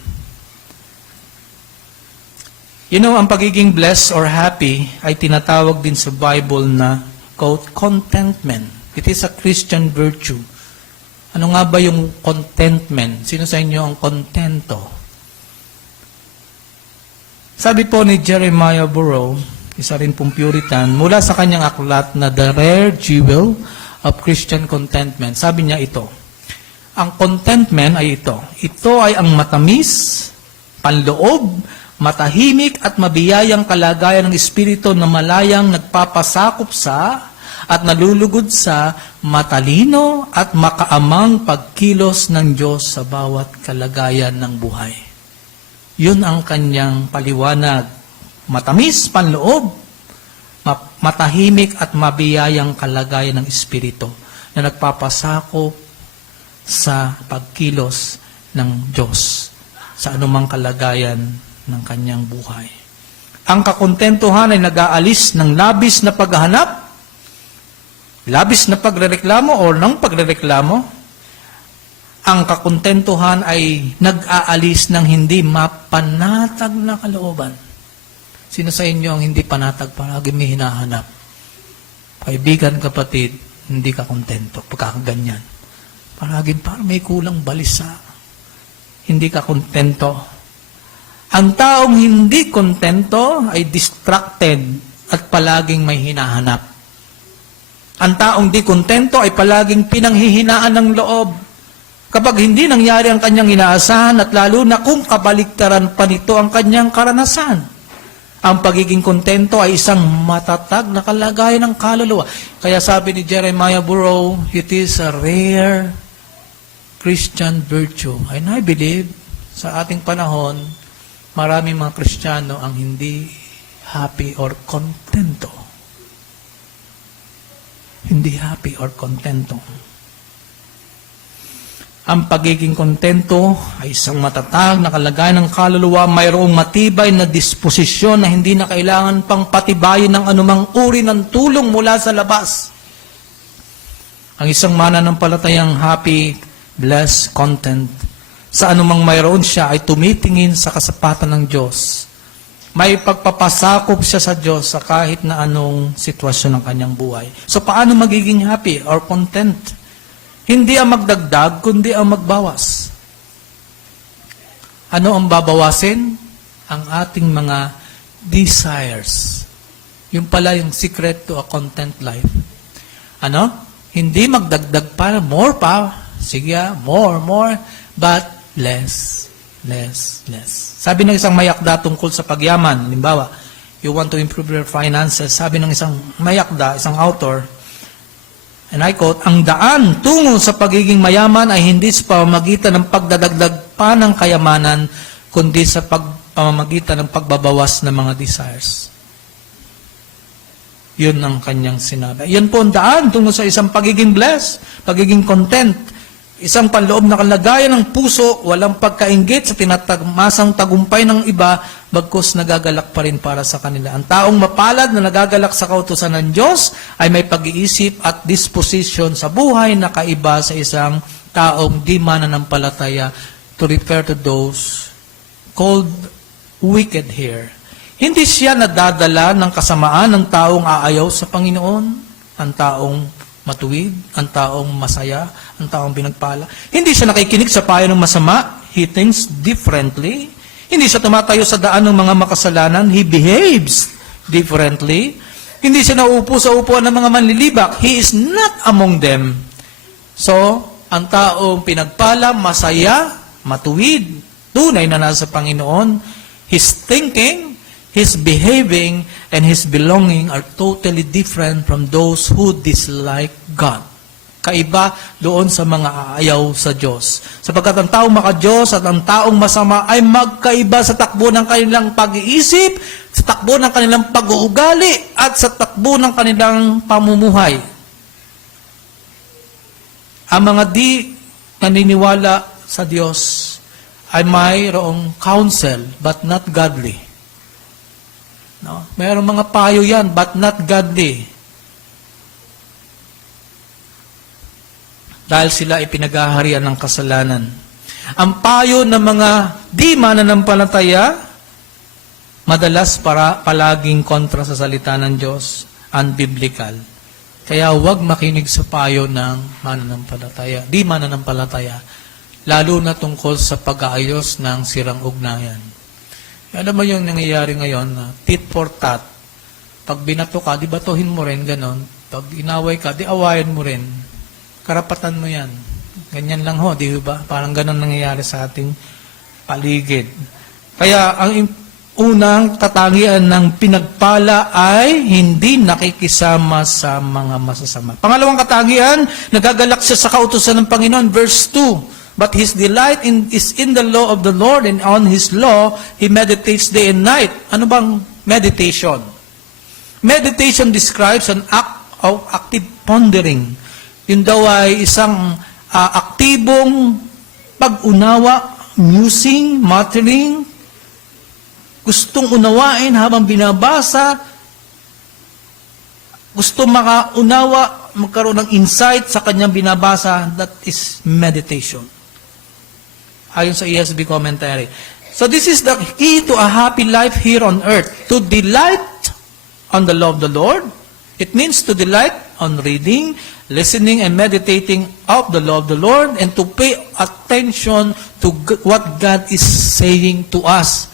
You know, ang pagiging blessed or happy ay tinatawag din sa Bible na, quote, contentment. It is a Christian virtue. Ano nga ba yung contentment? Sino sa inyo ang kontento? Sabi po ni Jeremiah Burrow, isa rin pong Puritan, mula sa kanyang aklat na The Rare Jewel of Christian Contentment. Sabi niya ito, ang contentment ay ito. Ito ay ang matamis, panloob, matahimik at mabiyayang kalagayan ng espiritu na malayang nagpapasakop sa at nalulugod sa matalino at makaamang pagkilos ng Diyos sa bawat kalagayan ng buhay. Yun ang kanyang paliwanag. Matamis, panloob, matahimik at mabiyayang kalagayan ng espiritu na nagpapasakop sa pagkilos ng Diyos sa anumang kalagayan ng kanyang buhay. Ang kakontentuhan ay nag-aalis ng labis na paghahanap, labis na pagrereklamo o ng pagrereklamo. Ang kakontentuhan ay nag-aalis ng hindi mapanatag na kalooban. Sino sa inyo ang hindi panatag, palagi may hinahanap? Kaibigan, kapatid, hindi ka kontento pagkakaganyan. Palagi parang may kulang balisa. Hindi ka kontento. Ang taong hindi kontento ay distracted at palaging may hinahanap. Ang taong di kontento ay palaging pinanghihinaan ng loob. Kapag hindi nangyari ang kanyang inaasahan at lalo na kung kabaliktaran pa nito ang kanyang karanasan. Ang pagiging kontento ay isang matatag na kalagayan ng kaluluwa. Kaya sabi ni Jeremiah Burrow, it is a rare Christian virtue. And I believe, sa ating panahon, maraming mga Kristiyano ang hindi happy or kontento. Hindi happy or kontento. Ang pagiging kontento ay isang matatag na kalagayan ng kaluluwa, mayroong matibay na disposisyon na hindi na kailangan pang patibayin ng anumang uri ng tulong mula sa labas. Ang isang mananampalatayang happy, blessed, content, sa anumang mayroon siya ay tumitingin sa kasapatan ng Diyos. May pagpapasakop siya sa Diyos sa kahit na anong sitwasyon ng kanyang buhay. So paano magiging happy or content? Hindi ang magdagdag, kundi ang magbawas. Ano ang babawasin? Ang ating mga desires. Yung pala yung secret to a content life. Ano? Hindi magdagdag pa, more pa. Sige, more, but less. Sabi ng isang mayakda tungkol sa pagyaman, halimbawa, you want to improve your finances, sabi ng isang mayakda, isang author, and I quote, ang daan tungo sa pagiging mayaman ay hindi sa pamamagitan ng pagdadagdag pa ng kayamanan, kundi sa pamamagitan ng pagbabawas ng mga desires. Yun ang kanyang sinabi. Yun po ang daan tungo sa isang pagiging blessed, pagiging content, isang panloob na kalagayan ng puso, walang pagkainggit sa tinatagmasang tagumpay ng iba, bagkus nagagalak pa rin para sa kanila. Ang taong mapalad na nagagalak sa kautusan ng Diyos ay may pag-iisip at disposition sa buhay na kaiba sa isang taong di mananampalataya, to refer to those called wicked here. Hindi siya nadadala ng kasamaan ng taong aayaw sa Panginoon, ang taong matuwid, ang taong masaya, ang taong pinagpala. Hindi siya nakikinig sa payo ng masama. He thinks differently. Hindi siya tumatayo sa daan ng mga makasalanan. He behaves differently. Hindi siya nauupo sa upuan ng mga manlilibak. He is not among them. So, ang taong pinagpala, masaya, matuwid, tunay na nasa Panginoon, his thinking, his behaving, and his belonging are totally different from those who dislike God. Kaiba doon sa mga aayaw sa Diyos. Sapagkat ang taong makadiyos at ang taong masama ay magkaiba sa takbo ng kanilang pag-iisip, sa takbo ng kanilang pag-uugali, at sa takbo ng kanilang pamumuhay. Ang mga di naniniwala sa Diyos ay mayroong counsel but not godly. No? Mayroong mga payo yan but not godly. Dahil sila ay pinaghaharian ng kasalanan. Ang payo ng mga di mananampalataya, madalas palaging kontra sa salita ng Diyos, unbiblical. Kaya huwag makinig sa payo ng mananampalataya, di mananampalataya, lalo na tungkol sa pag-aayos ng sirang ugnayan. Alam mo yung nangyayari ngayon, tit for tat. Pag binato ka, di batuhin mo rin, ganon. Pag inaway ka, di awayan mo rin. Karapatan mo yan. Ganyan lang ho, di ba? Parang ganon nangyayari sa ating paligid. Kaya ang unang katangian ng pinagpala ay hindi nakikisama sa mga masasama. Pangalawang katangian, nagagalak siya sa kautusan ng Panginoon. Verse 2, but his delight is in the law of the Lord, and on his law he meditates day and night. Ano bang meditation? Meditation describes an act of active pondering. Yun daw ay isang aktibong pag-unawa, musing, muttering, gustong unawain habang binabasa, gusto makaunawa, magkaroon ng insight sa kanyang binabasa. That is meditation. Ayon sa ESV commentary. So this is the key to a happy life here on earth. To delight on the law of the Lord. It means to delight on reading, listening, and meditating of the law of the Lord, and to pay attention to what God is saying to us.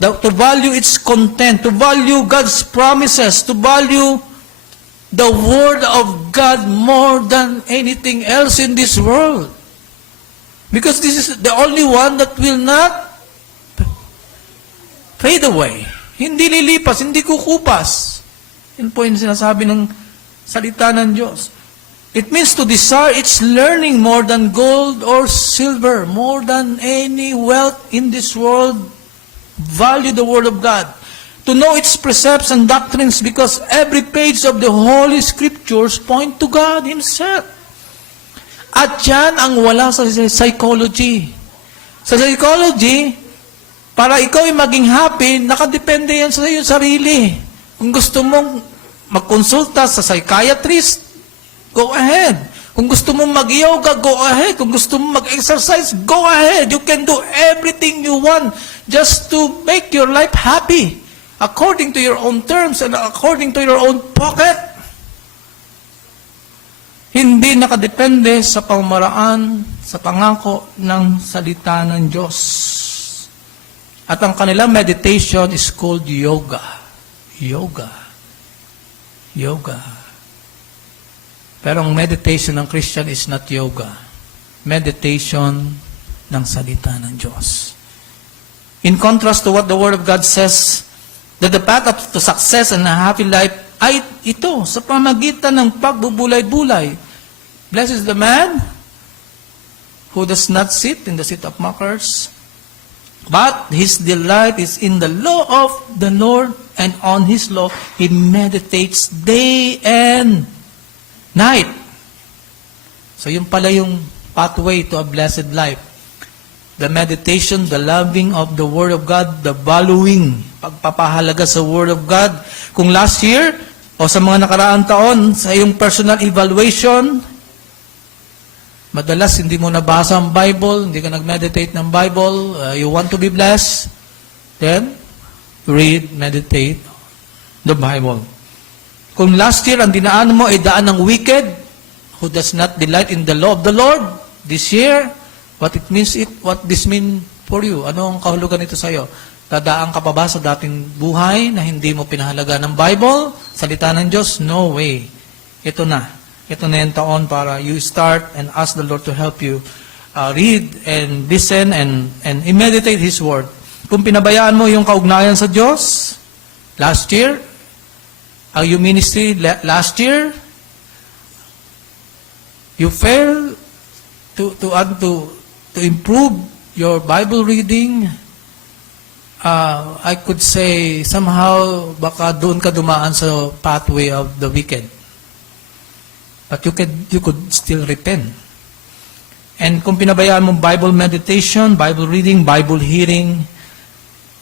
To value its content, to value God's promises, to value the Word of God more than anything else in this world. Because this is the only one that will not fade away. Hindi lilipas, hindi kukupas. Yun po yung sinasabi ng salita ng Diyos. It means to desire its learning more than gold or silver, more than any wealth in this world. Value the Word of God. To know its precepts and doctrines, because every page of the Holy Scriptures point to God Himself. At yan ang wala sa psychology. Sa psychology, para ikaw ay maging happy, nakadepende yan sa iyong sarili. Kung gusto mong magkonsulta sa psychiatrist, go ahead. Kung gusto mong mag-yoga, go ahead. Kung gusto mong mag-exercise, go ahead. You can do everything you want just to make your life happy, according to your own terms and according to your own pocket. Hindi nakadepende sa pamamaraan, sa pangako ng salita ng Diyos. At ang kanilang meditation is called yoga. Yoga. Pero ang meditation ng Christian is not yoga. Meditation ng salita ng Diyos. In contrast to what the Word of God says, that the path to success and a happy life ay ito, sa pamagitan ng pagbubulay-bulay. Blessed is the man who does not sit in the seat of mockers, but his delight is in the law of the Lord, and on His law he meditates day and night. So yun pala yung pathway to a blessed life. The meditation, the loving of the Word of God, the valuing, pagpapahalaga sa Word of God. Kung last year, o sa mga nakaraang taon, sa iyong personal evaluation, madalas hindi mo nabasa ang Bible, hindi ka nag-meditate ng Bible, you want to be blessed, then read, meditate the Bible. Kung last year ang dinaan mo ay daan ng wicked, who does not delight in the law of the Lord, this year, what this mean for you? Ano ang kahulugan nito sa iyo? Dadaan ka pa ba sa dating buhay na hindi mo pinahalaga ng Bible, salita ng Diyos? No way. Ito na yung taon para you start and ask the Lord to help you read and listen and meditate His Word. Kung pinabayaan mo yung kaugnayan sa Diyos, last year, yung ministry last year, you fail to to improve your Bible reading, I could say somehow baka doon ka dumaan sa pathway of the wicked. But you could still repent. And kung pinabayaan mong Bible meditation, Bible reading, Bible hearing,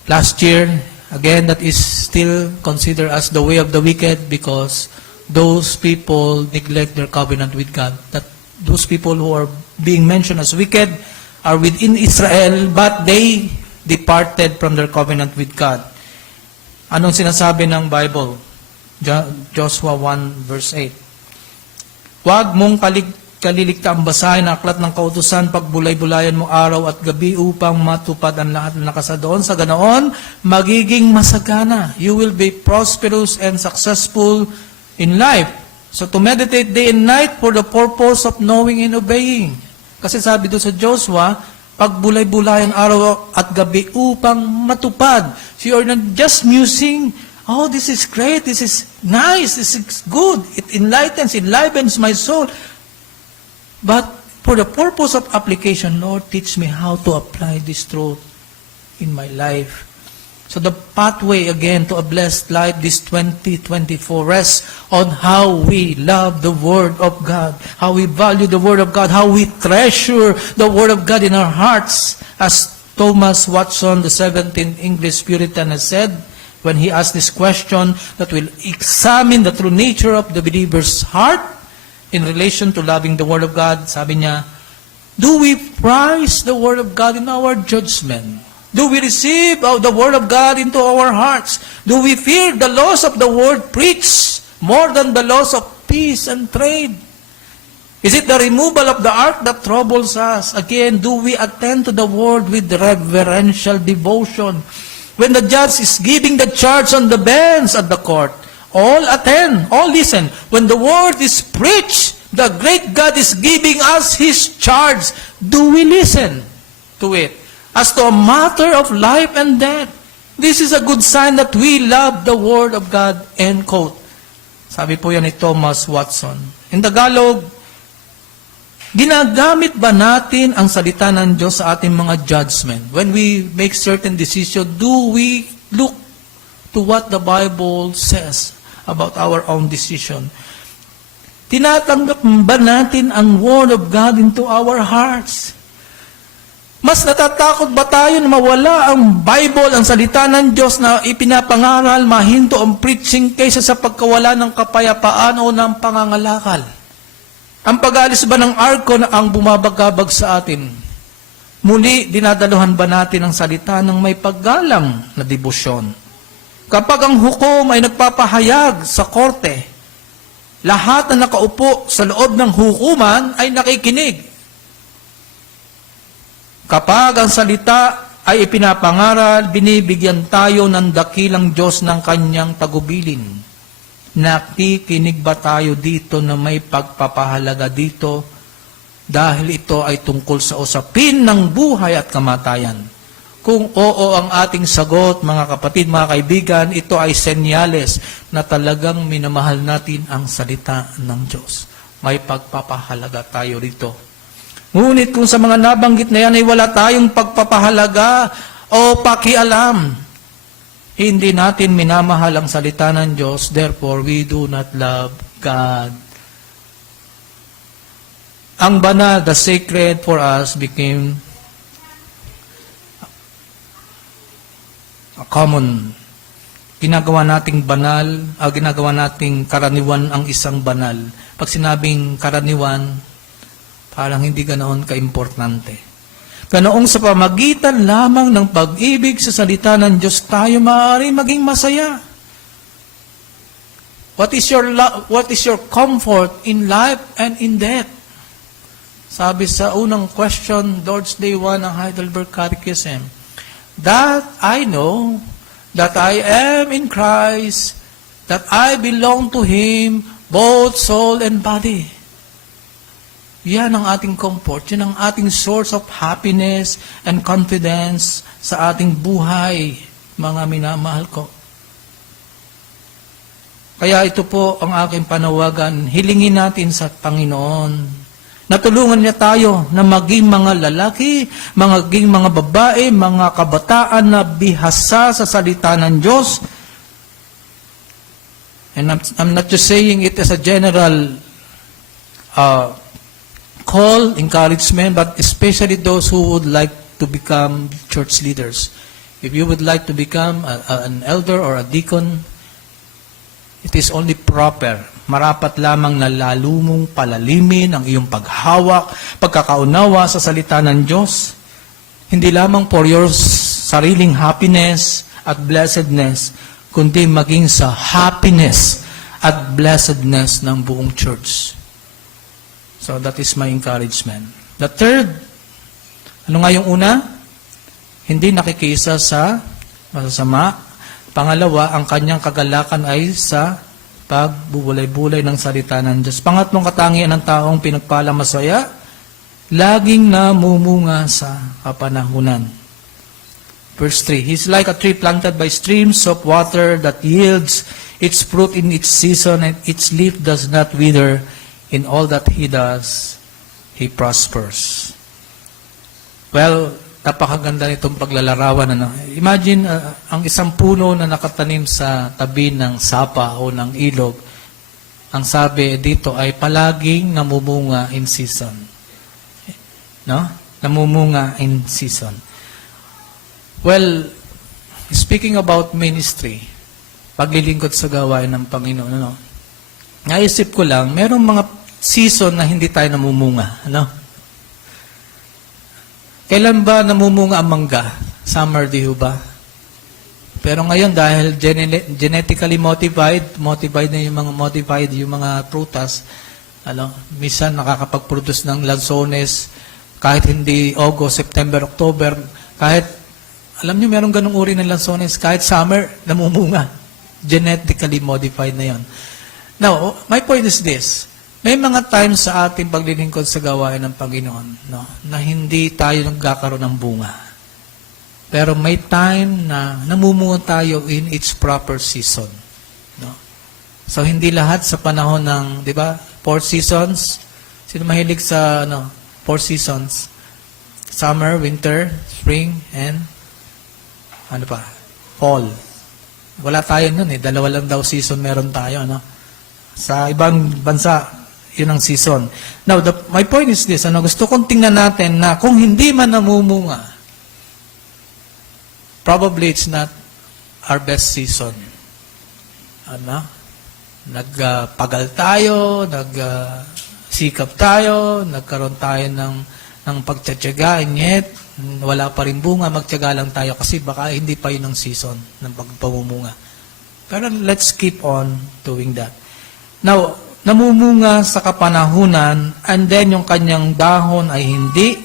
last year, again, that is still considered as the way of the wicked because those people neglect their covenant with God. That those people who are being mentioned as wicked are within Israel, but they departed from their covenant with God. Anong sinasabi ng Bible? Joshua 1 verse 8. Huwag mong kaliligtaang basahin ang aklat ng kautusan pagbulay-bulayan mo araw at gabi upang matupad ang lahat ng nakasa doon. Sa ganoon, magiging masagana. You will be prosperous and successful in life. So to meditate day and night for the purpose of knowing and obeying. Kasi sabi doon sa Joshua, pagbulay-bulayan araw at gabi upang matupad. So you're not just musing, oh, this is great, this is nice, this is good. It enlivens my soul. But for the purpose of application, Lord, teach me how to apply this truth in my life. So the pathway, again, to a blessed life this 2024 rests on how we love the Word of God, how we value the Word of God, how we treasure the Word of God in our hearts. As Thomas Watson, the 17th English Puritan, has said, when he asked this question that will examine the true nature of the believer's heart in relation to loving the Word of God, sabi niya, do we prize the Word of God in our judgment? Do we receive the Word of God into our hearts? Do we fear the laws of the Word preached more than the laws of peace and trade? Is it the removal of the ark that troubles us? Again, do we attend to the Word with reverential devotion? When the judge is giving the charge on the bench at the court, all attend, all listen. When the Word is preached, the great God is giving us His charge. Do we listen to it? As to a matter of life and death. This is a good sign that we love the Word of God, end quote. Sabi po yan ni Thomas Watson. In Tagalog, ginagamit ba natin ang salita ng Diyos sa ating mga judgment? When we make certain decision, do we look to what the Bible says about our own decision? Tinatanggap ba natin ang Word of God into our hearts? Mas natatakot ba tayo na mawala ang Bible, ang salita ng Diyos na ipinapangaral, mahinto ang preaching kaysa sa pagkawala ng kapayapaan o ng pangangalakal? Ang pag-alis ba ng arko na ang bumabagabag sa atin? Muli, dinadaluhan ba natin ang salita ng may paggalang na debosyon? Kapag ang hukom ay nagpapahayag sa korte, lahat na nakaupo sa loob ng hukuman ay nakikinig. Kapag ang salita ay ipinapangaral, binibigyan tayo ng dakilang Diyos ng kanyang tagubilin. Nakikinig ba tayo dito na may pagpapahalaga dito dahil ito ay tungkol sa usapin ng buhay at kamatayan? Kung oo ang ating sagot, mga kapatid, mga kaibigan, ito ay senyales na talagang minamahal natin ang salita ng Diyos. May pagpapahalaga tayo rito. Ngunit kung sa mga nabanggit na yan ay wala tayong pagpapahalaga o pakialam, hindi natin minamahal ang salita ng Diyos, therefore we do not love God. Ang banal, the sacred for us became a common. Ginagawa nating banal, ginagawa nating karaniwan ang isang banal. Pag sinabing karaniwan, parang hindi ganoon ka-importante. Ganoong sa pamagitan lamang ng pag-ibig sa salita ng Diyos tayo maaari maging masaya. What is your comfort in life and in death? Sabi sa unang question, Lord's Day 1 ng Heidelberg Catechism, that I know that I am in Christ, that I belong to Him, both soul and body. Yan ang ating comfort, yan ang ating source of happiness and confidence sa ating buhay, mga minamahal ko. Kaya ito po ang aking panawagan, hilingin natin sa Panginoon Natulungan niya tayo na maging mga lalaki, maging mga babae, mga kabataan na bihasa sa salita ng Diyos. And I'm not just saying it as a general call, encouragement, but especially those who would like to become church leaders. If you would like to become an elder or a deacon, it is only proper. Marapat lamang na lalo mong palalimin ang iyong paghawak, pagkakaunawa sa salita ng Diyos. Hindi lamang for your sariling happiness at blessedness, kundi maging sa happiness at blessedness ng buong church. So that is my encouragement. The third, ano nga yung una? Hindi nakikisa sa masasama. Pangalawa, ang kanyang kagalakan ay sa pagbubulay-bulay ng salita ng Diyos. Pangatlong katangian ng taong pinagpala masaya, laging namumunga sa kapanahunan. Verse 3, He's like a tree planted by streams of water that yields its fruit in its season, and its leaf does not wither. In all that he does, he prospers. Well, napakaganda nitong paglalarawan. Imagine ang isang puno na nakatanim sa tabi ng sapa o ng ilog. Ang sabi dito ay palaging namumunga in season. No? Namumunga in season. Well, speaking about ministry, paglilingkod sa gawain ng Panginoon, naisip ko lang, merong mga season na hindi tayo namumunga. Kailan ba namumunga ang mangga? Summer, di ba? Pero ngayon, dahil genetically modified na yung mga prutas, minsan nakakapag-produce ng lansones, kahit hindi August, September, October, kahit, alam nyo, merong ganung uri ng lansones, kahit summer, namumunga. Genetically modified na yon. Now, my point is this. May mga times sa ating paglilingkod sa gawain ng Panginoon, na hindi tayo nagkakaroon ng bunga. Pero may time na namumunga tayo in its proper season. So, hindi lahat sa panahon ng, di ba, 4 seasons. Sino mahilig sa, 4 seasons? Summer, winter, spring, and, fall. Wala tayo nun dalawa lang daw season meron tayo, Sa ibang bansa, yun ang season. Now, my point is this, gusto kong tingnan natin na kung hindi man namumunga, probably it's not our best season. Nagpagal tayo, nagsikap tayo, nagkaroon tayo ng pagtsatsaga, and yet, wala pa rin bunga, magtsaga lang tayo kasi baka hindi pa yun ang season ng pagpamumunga. Pero let's keep on doing that. Now, namumunga sa kapanahunan, and then yung kanyang dahon ay hindi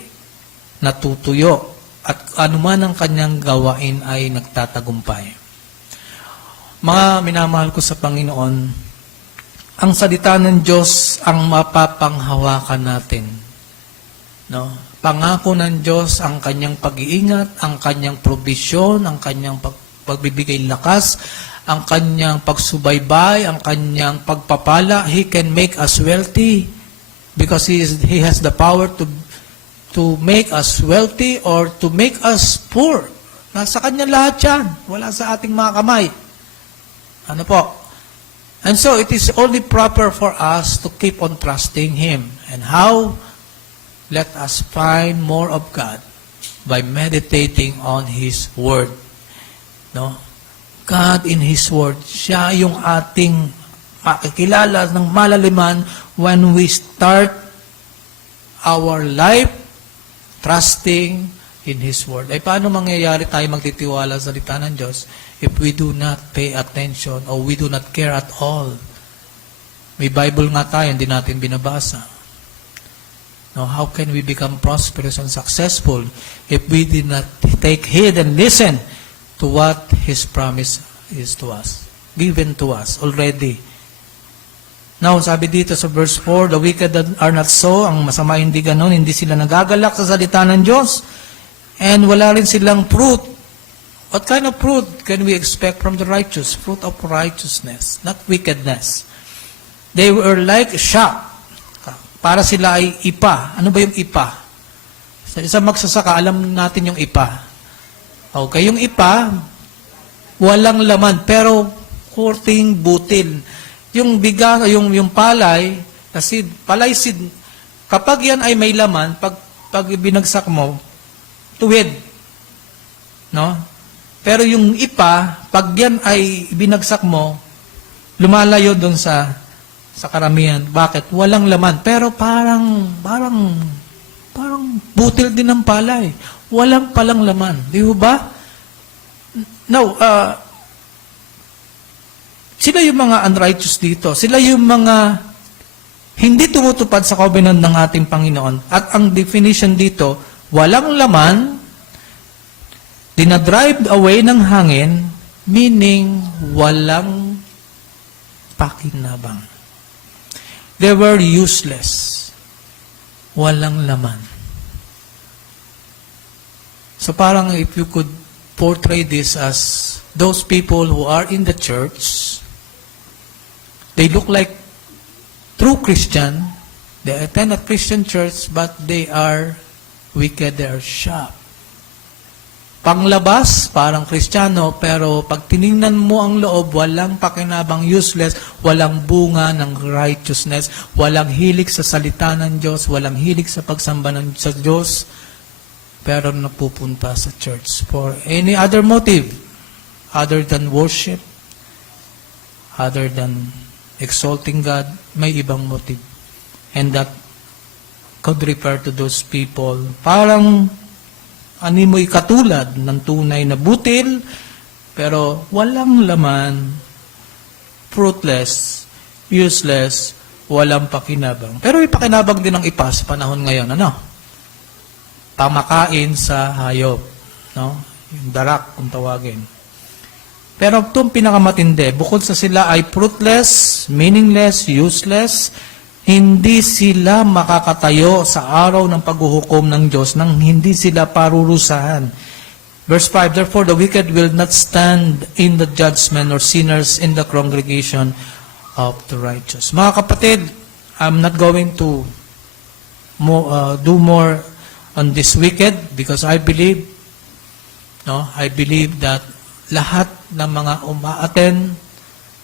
natutuyo, at anuman ang kanyang gawain ay nagtatagumpay. Mga minamahal ko sa Panginoon, ang salita ng Diyos ang mapapanghawakan natin. Pangako ng Diyos ang kanyang pag-iingat, ang kanyang provision, ang kanyang pagbibigay lakas, ang kanyang pagsubaybay, ang kanyang pagpapala. He can make us wealthy because He has the power to make us wealthy or to make us poor. Nasa kanya lahat yan. Wala sa ating mga kamay. And so, it is only proper for us to keep on trusting Him. And how? Let us find more of God by meditating on His Word. God in His Word, siya yung ating makikilala ng malaliman when we start our life trusting in His Word. Paano mangyayari tayo magtitiwala sa salita ng Diyos if we do not pay attention or we do not care at all? May Bible nga tayo, hindi natin binabasa. Now, how can we become prosperous and successful if we did not take heed and listen to what His promise is to us, given to us already? Now, sabi dito sa verse 4, the wicked are not so, ang masama hindi ganon, hindi sila nagagalak sa salita ng Diyos, and wala rin silang fruit. What kind of fruit can we expect from the righteous? Fruit of righteousness, not wickedness. They were like chaff. para sila ay ipa. Ano ba yung ipa? Sa isang magsasaka, alam natin yung ipa. Okay, yung ipa, walang laman, pero kurting butil. Yung biga, yung palay, palay seed, kapag yan ay may laman, pag binagsak mo, tuwid. No? Pero yung ipa, pag yan ay binagsak mo, lumalayo doon sa karamihan. Bakit? Walang laman. Pero parang butil din ng palay. Walang palang laman. Di ba? Now, sila yung mga unrighteous dito. Sila yung mga hindi tumutupad sa covenant ng ating Panginoon. At ang definition dito, walang laman, dinadrive away ng hangin, meaning walang pakinabang. They were useless. Walang laman. So parang if you could portray this as those people who are in the church, they look like true Christian, they attend a Christian church, but they are wicked, they are sharp. Panglabas, parang Kristiyano, pero pag tiningnan mo ang loob, walang pakinabang, useless, walang bunga ng righteousness, walang hilig sa salita ng Diyos, walang hilig sa pagsamba sa Diyos, pero napupunta sa church for any other motive other than worship, other than exalting God, may ibang motive. And that could refer to those people, parang animoy katulad ng tunay na butil, pero walang laman, fruitless, useless, walang pakinabang. Pero may pakinabang din ang ipa sa panahon ngayon. Ano? Pamakain sa hayop. No? Yung darak, kung tawagin. Pero itong pinakamatindi, bukod sa sila ay fruitless, meaningless, useless, hindi sila makakatayo sa araw ng paghuhukom ng Diyos nang hindi sila parurusahan. Verse 5, therefore the wicked will not stand in the judgment, or sinners in the congregation of the righteous. Mga kapatid, I'm not going to do more on this wicked because I believe that lahat ng mga umaaten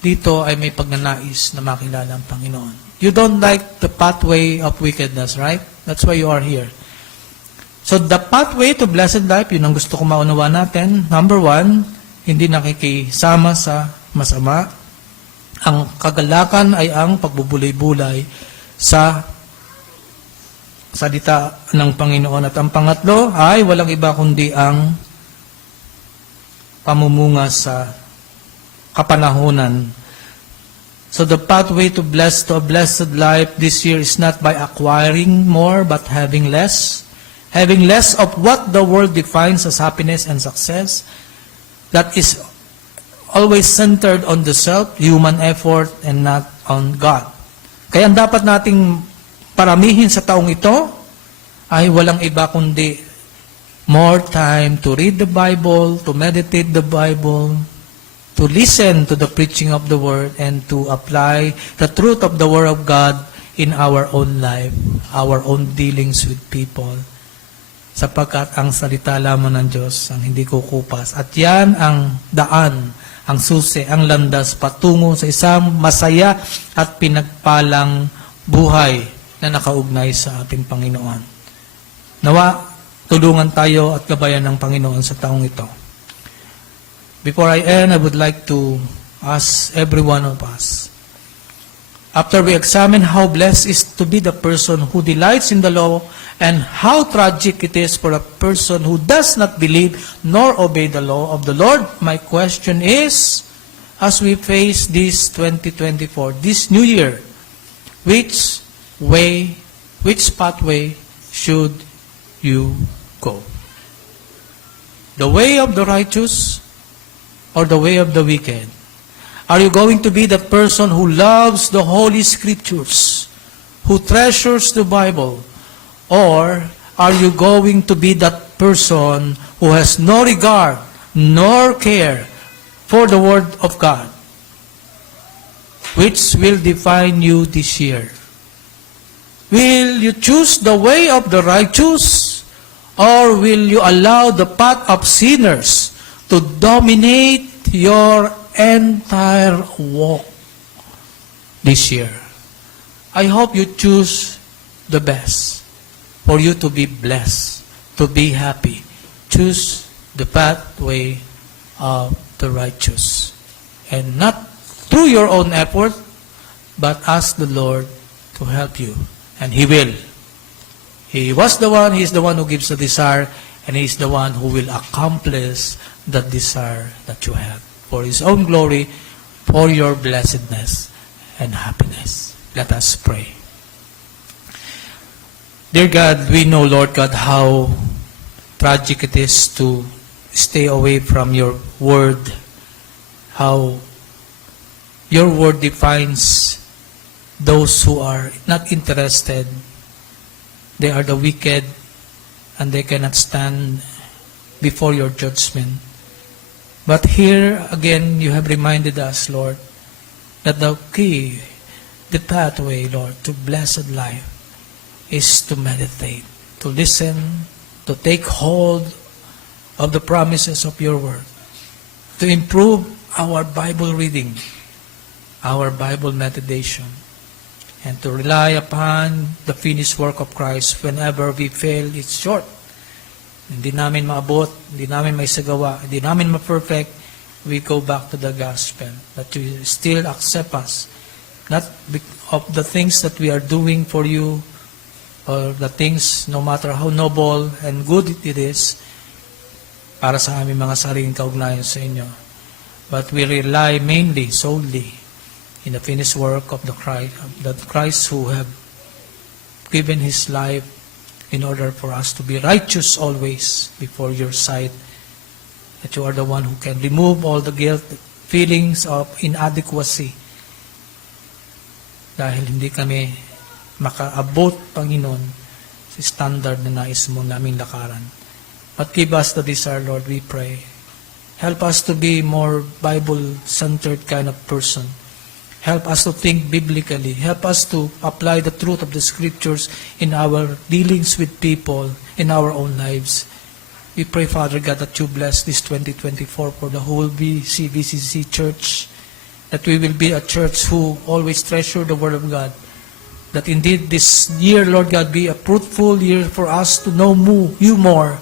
dito ay may pagnanais na makilala ang Panginoon. You don't like the pathway of wickedness, right? That's why you are here. So the pathway to blessed life, yun ang gusto ko maunawa natin. Number 1, hindi nakikisama sa masama. Ang kagalakan ay ang pagbubulay-bulay sa salita ng Panginoon. At ang pangatlo ay walang iba kundi ang pamumunga sa kapanahunan. So the pathway to a blessed life this year is not by acquiring more, but having less. Having less of what the world defines as happiness and success. That is always centered on the self, human effort, and not on God. Kaya ang dapat nating paramihin sa taong ito ay walang iba kundi more time to read the Bible, to meditate the Bible, to listen to the preaching of the Word, and to apply the truth of the Word of God in our own life, our own dealings with people. Sapagkat ang salita lamang ng Diyos ang hindi kukupas. At yan ang daan, ang susi, ang landas patungo sa isang masaya at pinagpalang buhay na nakaugnay sa ating Panginoon. Nawa, tulungan tayo at gabayan ng Panginoon sa taong ito. Before I end, I would like to ask every one of us, after we examine how blessed is to be the person who delights in the law, and how tragic it is for a person who does not believe nor obey the law of the Lord, my question is, as we face this 2024, this new year, which pathway should you go? The way of the righteous or the way of the wicked? Are you going to be the person who loves the Holy Scriptures, who treasures the Bible? Or are you going to be that person who has no regard nor care for the Word of God, which will define you this year? Will you choose the way of the righteous, or will you allow the path of sinners to dominate your entire walk this year? I hope you choose the best for you to be blessed, to be happy. Choose the pathway of the righteous. And not through your own effort, but ask the Lord to help you. And He will. He is the one who gives the desire, and He is the one who will accomplish the desire that you have. For His own glory, for your blessedness and happiness. Let us pray. Dear God, we know, Lord God, how tragic it is to stay away from your word. How your word defines those who are not interested. They are the wicked, and they cannot stand before your judgment. But here again, you have reminded us, Lord, that the key, the pathway, Lord, to blessed life is to meditate, to listen, to take hold of the promises of your word, to improve our Bible reading, our Bible meditation, and to rely upon the finished work of Christ whenever we fail it's short. Hindi namin maabot, hindi namin maisagawa, hindi namin ma-perfect, we go back to the gospel, that you still accept us, not of the things that we are doing for you, or the things, no matter how noble and good it is, para sa aming mga sariling kaugnayan sa inyo. But we rely mainly, solely, in the finished work of the Christ who have given His life in order for us to be righteous always before your sight, that you are the one who can remove all the guilt, feelings of inadequacy, dahil hindi kami makaabot, Panginoon, sa standard na nais mo naming lakaran. But give us the desire, Lord, we pray. Help us to be more Bible-centered kind of person. Help us to think biblically. Help us to apply the truth of the Scriptures in our dealings with people, in our own lives. We pray, Father God, that you bless this 2024 for the whole BCC Church, that we will be a church who always treasure the Word of God, that indeed this year, Lord God, be a fruitful year for us to know you more,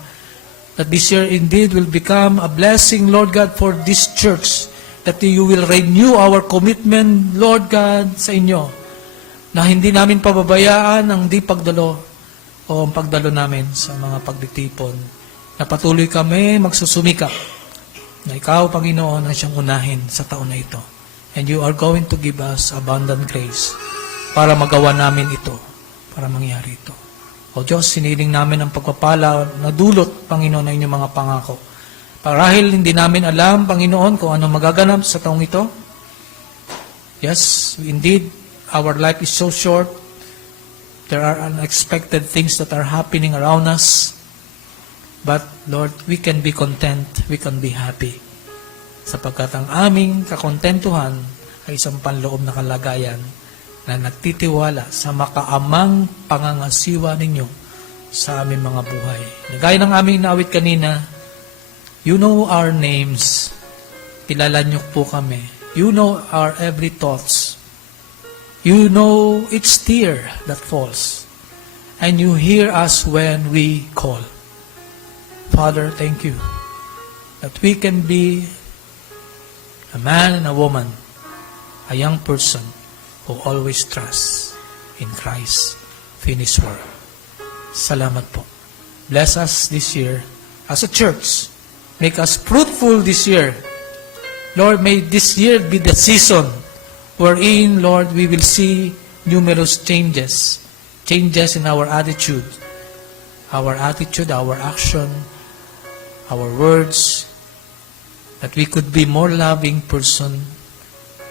that this year indeed will become a blessing, Lord God, for this church, that you will renew our commitment, Lord God, sa inyo, na hindi namin pababayaan ang di pagdalo o ang pagdalo namin sa mga pagditipon, na patuloy kami magsusumikap, na ikaw, Panginoon, ang siyang unahin sa taon na ito. And you are going to give us abundant grace para magawa namin ito, para mangyari ito. O Diyos, siniling namin ang pagpapala na dulot, Panginoon, ng inyong mga pangako. Parahil hindi namin alam, Panginoon, kung ano magaganap sa taong ito. Yes, indeed, our life is so short. There are unexpected things that are happening around us. But, Lord, we can be content, we can be happy. Sapagkat ang aming kakontentuhan ay isang panloob na kalagayan na nagtitiwala sa makaamang pangangasiwa ninyo sa aming mga buhay. Gaya ng aming naawit kanina, you know our names. Kilala niyo po kami. You know our every thoughts. You know each tear that falls. And you hear us when we call. Father, thank you that we can be a man and a woman, a young person, who always trusts in Christ's finished work. Salamat po. Bless us this year as a church. Make us fruitful this year. Lord, may this year be the season wherein, Lord, we will see numerous changes. Changes in our attitude, our action, our words, that we could be more loving person.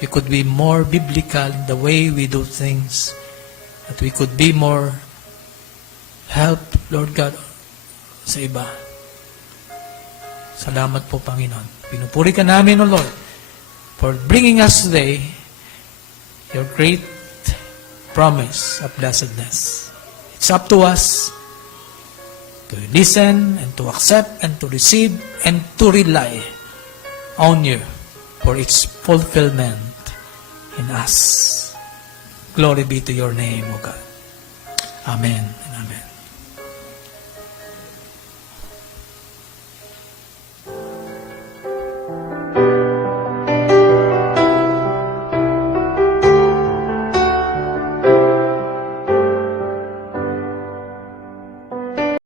We could be more biblical in the way we do things. That we could be more help, Lord God, sa iba. Salamat po, Panginoon. Pinupuri ka namin, O Lord, for bringing us today your great promise of blessedness. It's up to us to listen and to accept and to receive and to rely on you for its fulfillment in us. Glory be to your name, O God. Amen and amen.